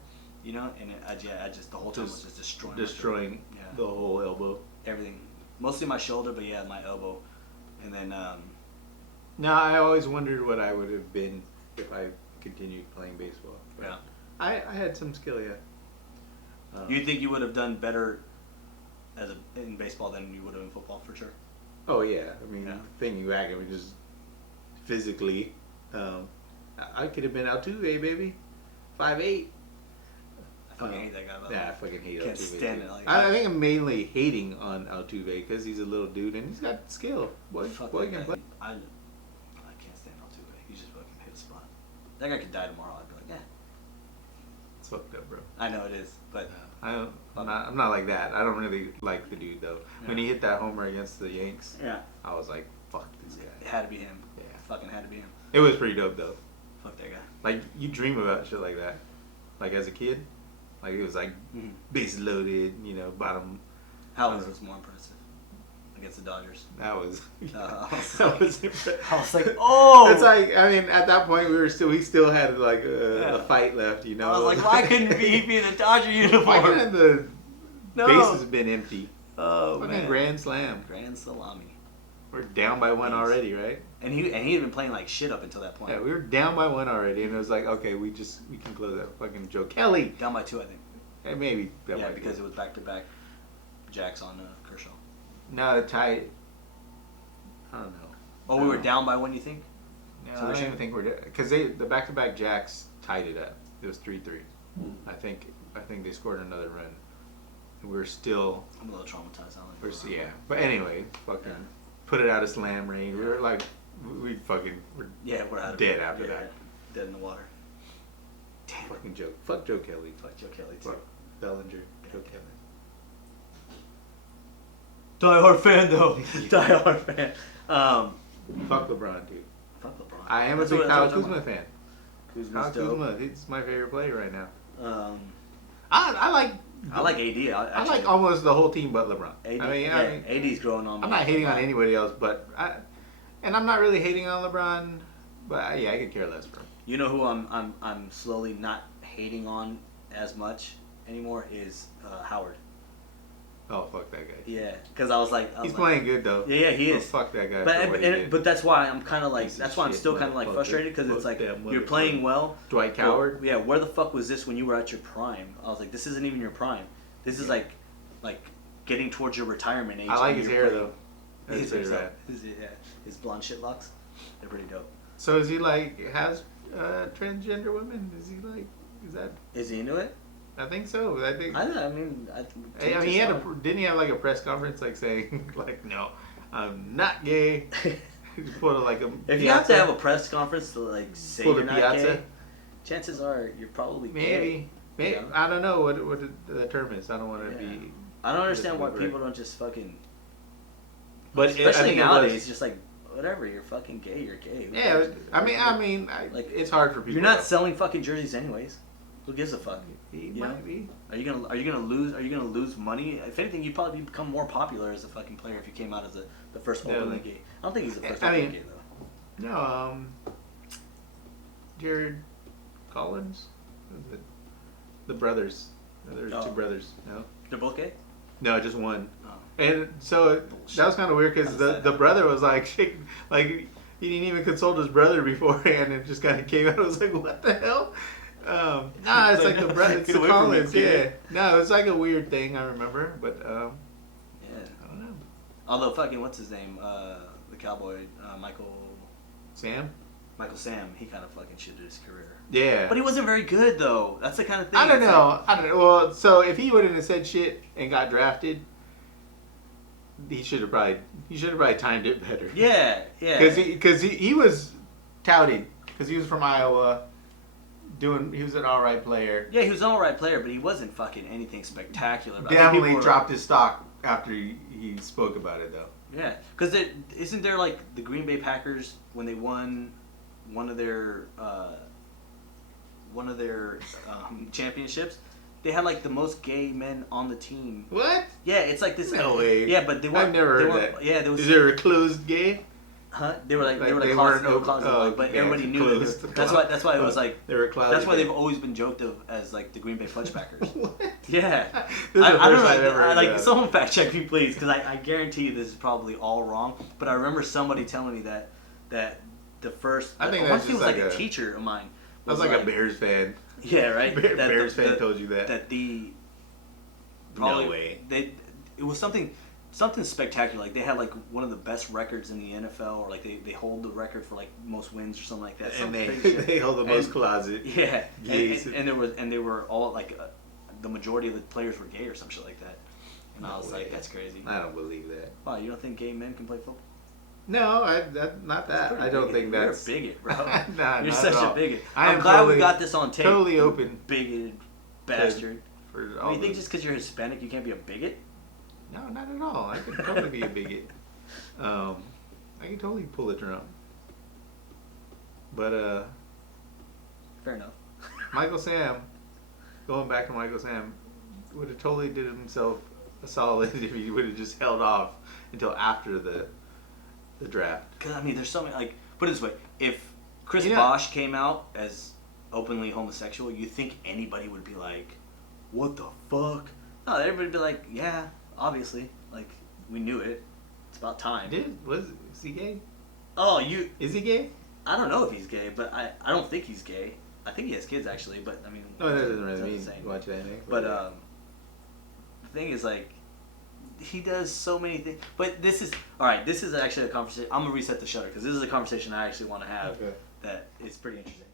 you know. And I just the whole time was just destroying the whole elbow. Everything, mostly my shoulder, but yeah, my elbow. And then no, I always wondered what I would have been if I continued playing baseball. But yeah, I had some skill, yeah. You think you would have done better in baseball than you would have in football, for sure? Oh yeah, I mean, thinking back, I mean, just physically, I could have been Altuve, baby, 5'8". I fucking hate that guy. Yeah, I fucking hate Altuve. Can't stand it. Like I think I'm mainly hating on Altuve because he's a little dude and he's got skill. Boy can play. I can't stand Altuve. He just fucking hit a spot. That guy could die tomorrow. I'd be like, yeah. It's fucked up, bro. I know it is, but I'm not like that. I don't really like the dude though. Yeah. When he hit that homer against the Yanks, I was like, fuck this guy. It had to be him. Yeah, fucking had to be him. It was pretty dope though. Fuck that guy. Like you dream about shit like that, like as a kid. Like it was like base loaded, you know, bottom. How was this more impressive against the Dodgers? That was. That was impressive. I was like, oh. It's like, I mean, at that point we still had like a fight left, you know. I was like, why couldn't he be in the Dodger uniform? Why couldn't the bases have been empty? Oh fucking man. Grand slam. Grand salami. We're down by one already, right? And he had been playing like shit up until that point. Yeah, we were down by one already, and it was like, okay, we can close that. Fucking Joe Kelly. Down by 2, I think. Yeah, maybe. Yeah, because it was back-to-back jacks on Kershaw. No, the tie. I don't know. Oh, we were down by 1, you think? No, so I don't even think we're because the back-to-back jacks tied it up. It was 3-3. I think they scored another run. We were still. I'm a little traumatized on it. But anyway, fucking put it out of slam range. We were like, we're out of dead after that. Dead in the water. Damn. Fucking Joe. Fuck Joe Kelly. Fuck Joe Kelly too. Fuck Bellinger. Joe Kelly. Die-hard fan though. Die-hard fan. Fuck LeBron, dude. Fuck LeBron. I am a big Kyle Kuzma fan. Kuzma. He's my favorite player right now. I like AD. I like almost the whole team but LeBron. AD, I mean, AD's growing on me. I'm not hating on anybody else, but I'm not really hating on LeBron. But yeah, I could care less for him. You know who I'm slowly not hating on as much anymore is Howard. Oh, fuck that guy. Yeah, because I was like... He's playing good, though. Yeah, he is. Fuck that guy. But that's why I'm kind of like... That's why I'm still kind of like frustrated, because it's like, you're playing well. Dwight Coward? Yeah, where the fuck was this when you were at your prime? I was like, this isn't even your prime. This is like getting towards your retirement age. I like his hair, though. His blonde shit locks. They're pretty dope. So is he like, has transgender women? Is he into it? I think so. Didn't he have like a press conference like saying like, no, I'm not gay. If you have to have a press conference to like say you're not gay, chances are you're probably gay. Maybe. You know? I don't know what the term is. I don't want to be. I don't understand why people don't just fucking. But especially nowadays, just like whatever, you're fucking gay. You're gay. Yeah, I mean, it's hard for people. You're not selling fucking jerseys anyways. Who gives a fuck? He might be. Are you gonna lose money? If anything, you'd probably become more popular as a fucking player if you came out as the first openly gay. I don't think he's the first openly gay though. No, Jared Collins. The brothers. There's 2 brothers. No, they're both gay. No, just one. Oh. And so that was kind of weird because the brother was like he didn't even consult his brother beforehand and just kind of came out. I was like, what the hell? It's like the brother. It's the Collins. Yeah. No, it's like a weird thing. I remember, but yeah, I don't know. Although fucking what's his name? The cowboy, Michael Sam. He kind of fucking shitted his career. Yeah. But he wasn't very good though. That's the kind of thing. I don't know. Well, so if he wouldn't have said shit and got drafted, he should have probably timed it better. Yeah. Because he was touted because he was from Iowa. He was an alright player. Yeah, he was an alright player, but he wasn't fucking anything spectacular. Definitely dropped his stock after he spoke about it, though. Yeah, because isn't there like the Green Bay Packers when they won one of their championships? They had like the most gay men on the team. What? Yeah, it's like this. No way. Yeah, but they weren't. I've never heard that. Yeah, there was. Is there a closed gay? Huh? They were like closet, but everybody knew that. That's why it was like. They were closet. That's why they've always been joked of as like the Green Bay Fudge Packers. What? Yeah. I don't know. Like someone fact check me, please, because I guarantee you this is probably all wrong. But I remember somebody telling me that the first. I think that's just like a teacher of mine. I was like a Bears fan. Yeah, right. Bears fan told you that. That the. Probably, no way. It was something spectacular. Like they had like one of the best records in the NFL, or like they hold the record for like most wins or something like that. And they hold the most closet. Yeah, and they were all like the majority of the players were gay or some shit like that. And I was like, that's crazy. I don't believe that. Wow, you don't think gay men can play football? No, not that. I don't think that's. You're a bigot, bro. Nah, you're such a bigot. I'm glad we got this on tape. Totally open. Bigoted bastard. You think just because you're Hispanic you can't be a bigot? No, not at all. I can totally be a bigot. I can totally pull a drum. But fair enough. Michael Sam, going back to Michael Sam, would have totally did himself a solid if he would have just held off until after the draft. Because I mean, there's so many like. Put it this way: if Chris Bosh came out as openly homosexual, you think anybody would be like, what the fuck? No, everybody would be like, yeah, obviously. Like, we knew it. It's about time. Is he gay? Oh, Is he gay? I don't know if he's gay, but I don't think he's gay. I think he has kids, actually, but, I mean... No, that doesn't really mean much anything. But, the thing is, like, he does so many things. But this is... Alright, this is actually a conversation... I'm going to reset the shutter, because this is a conversation I actually want to have that is pretty interesting.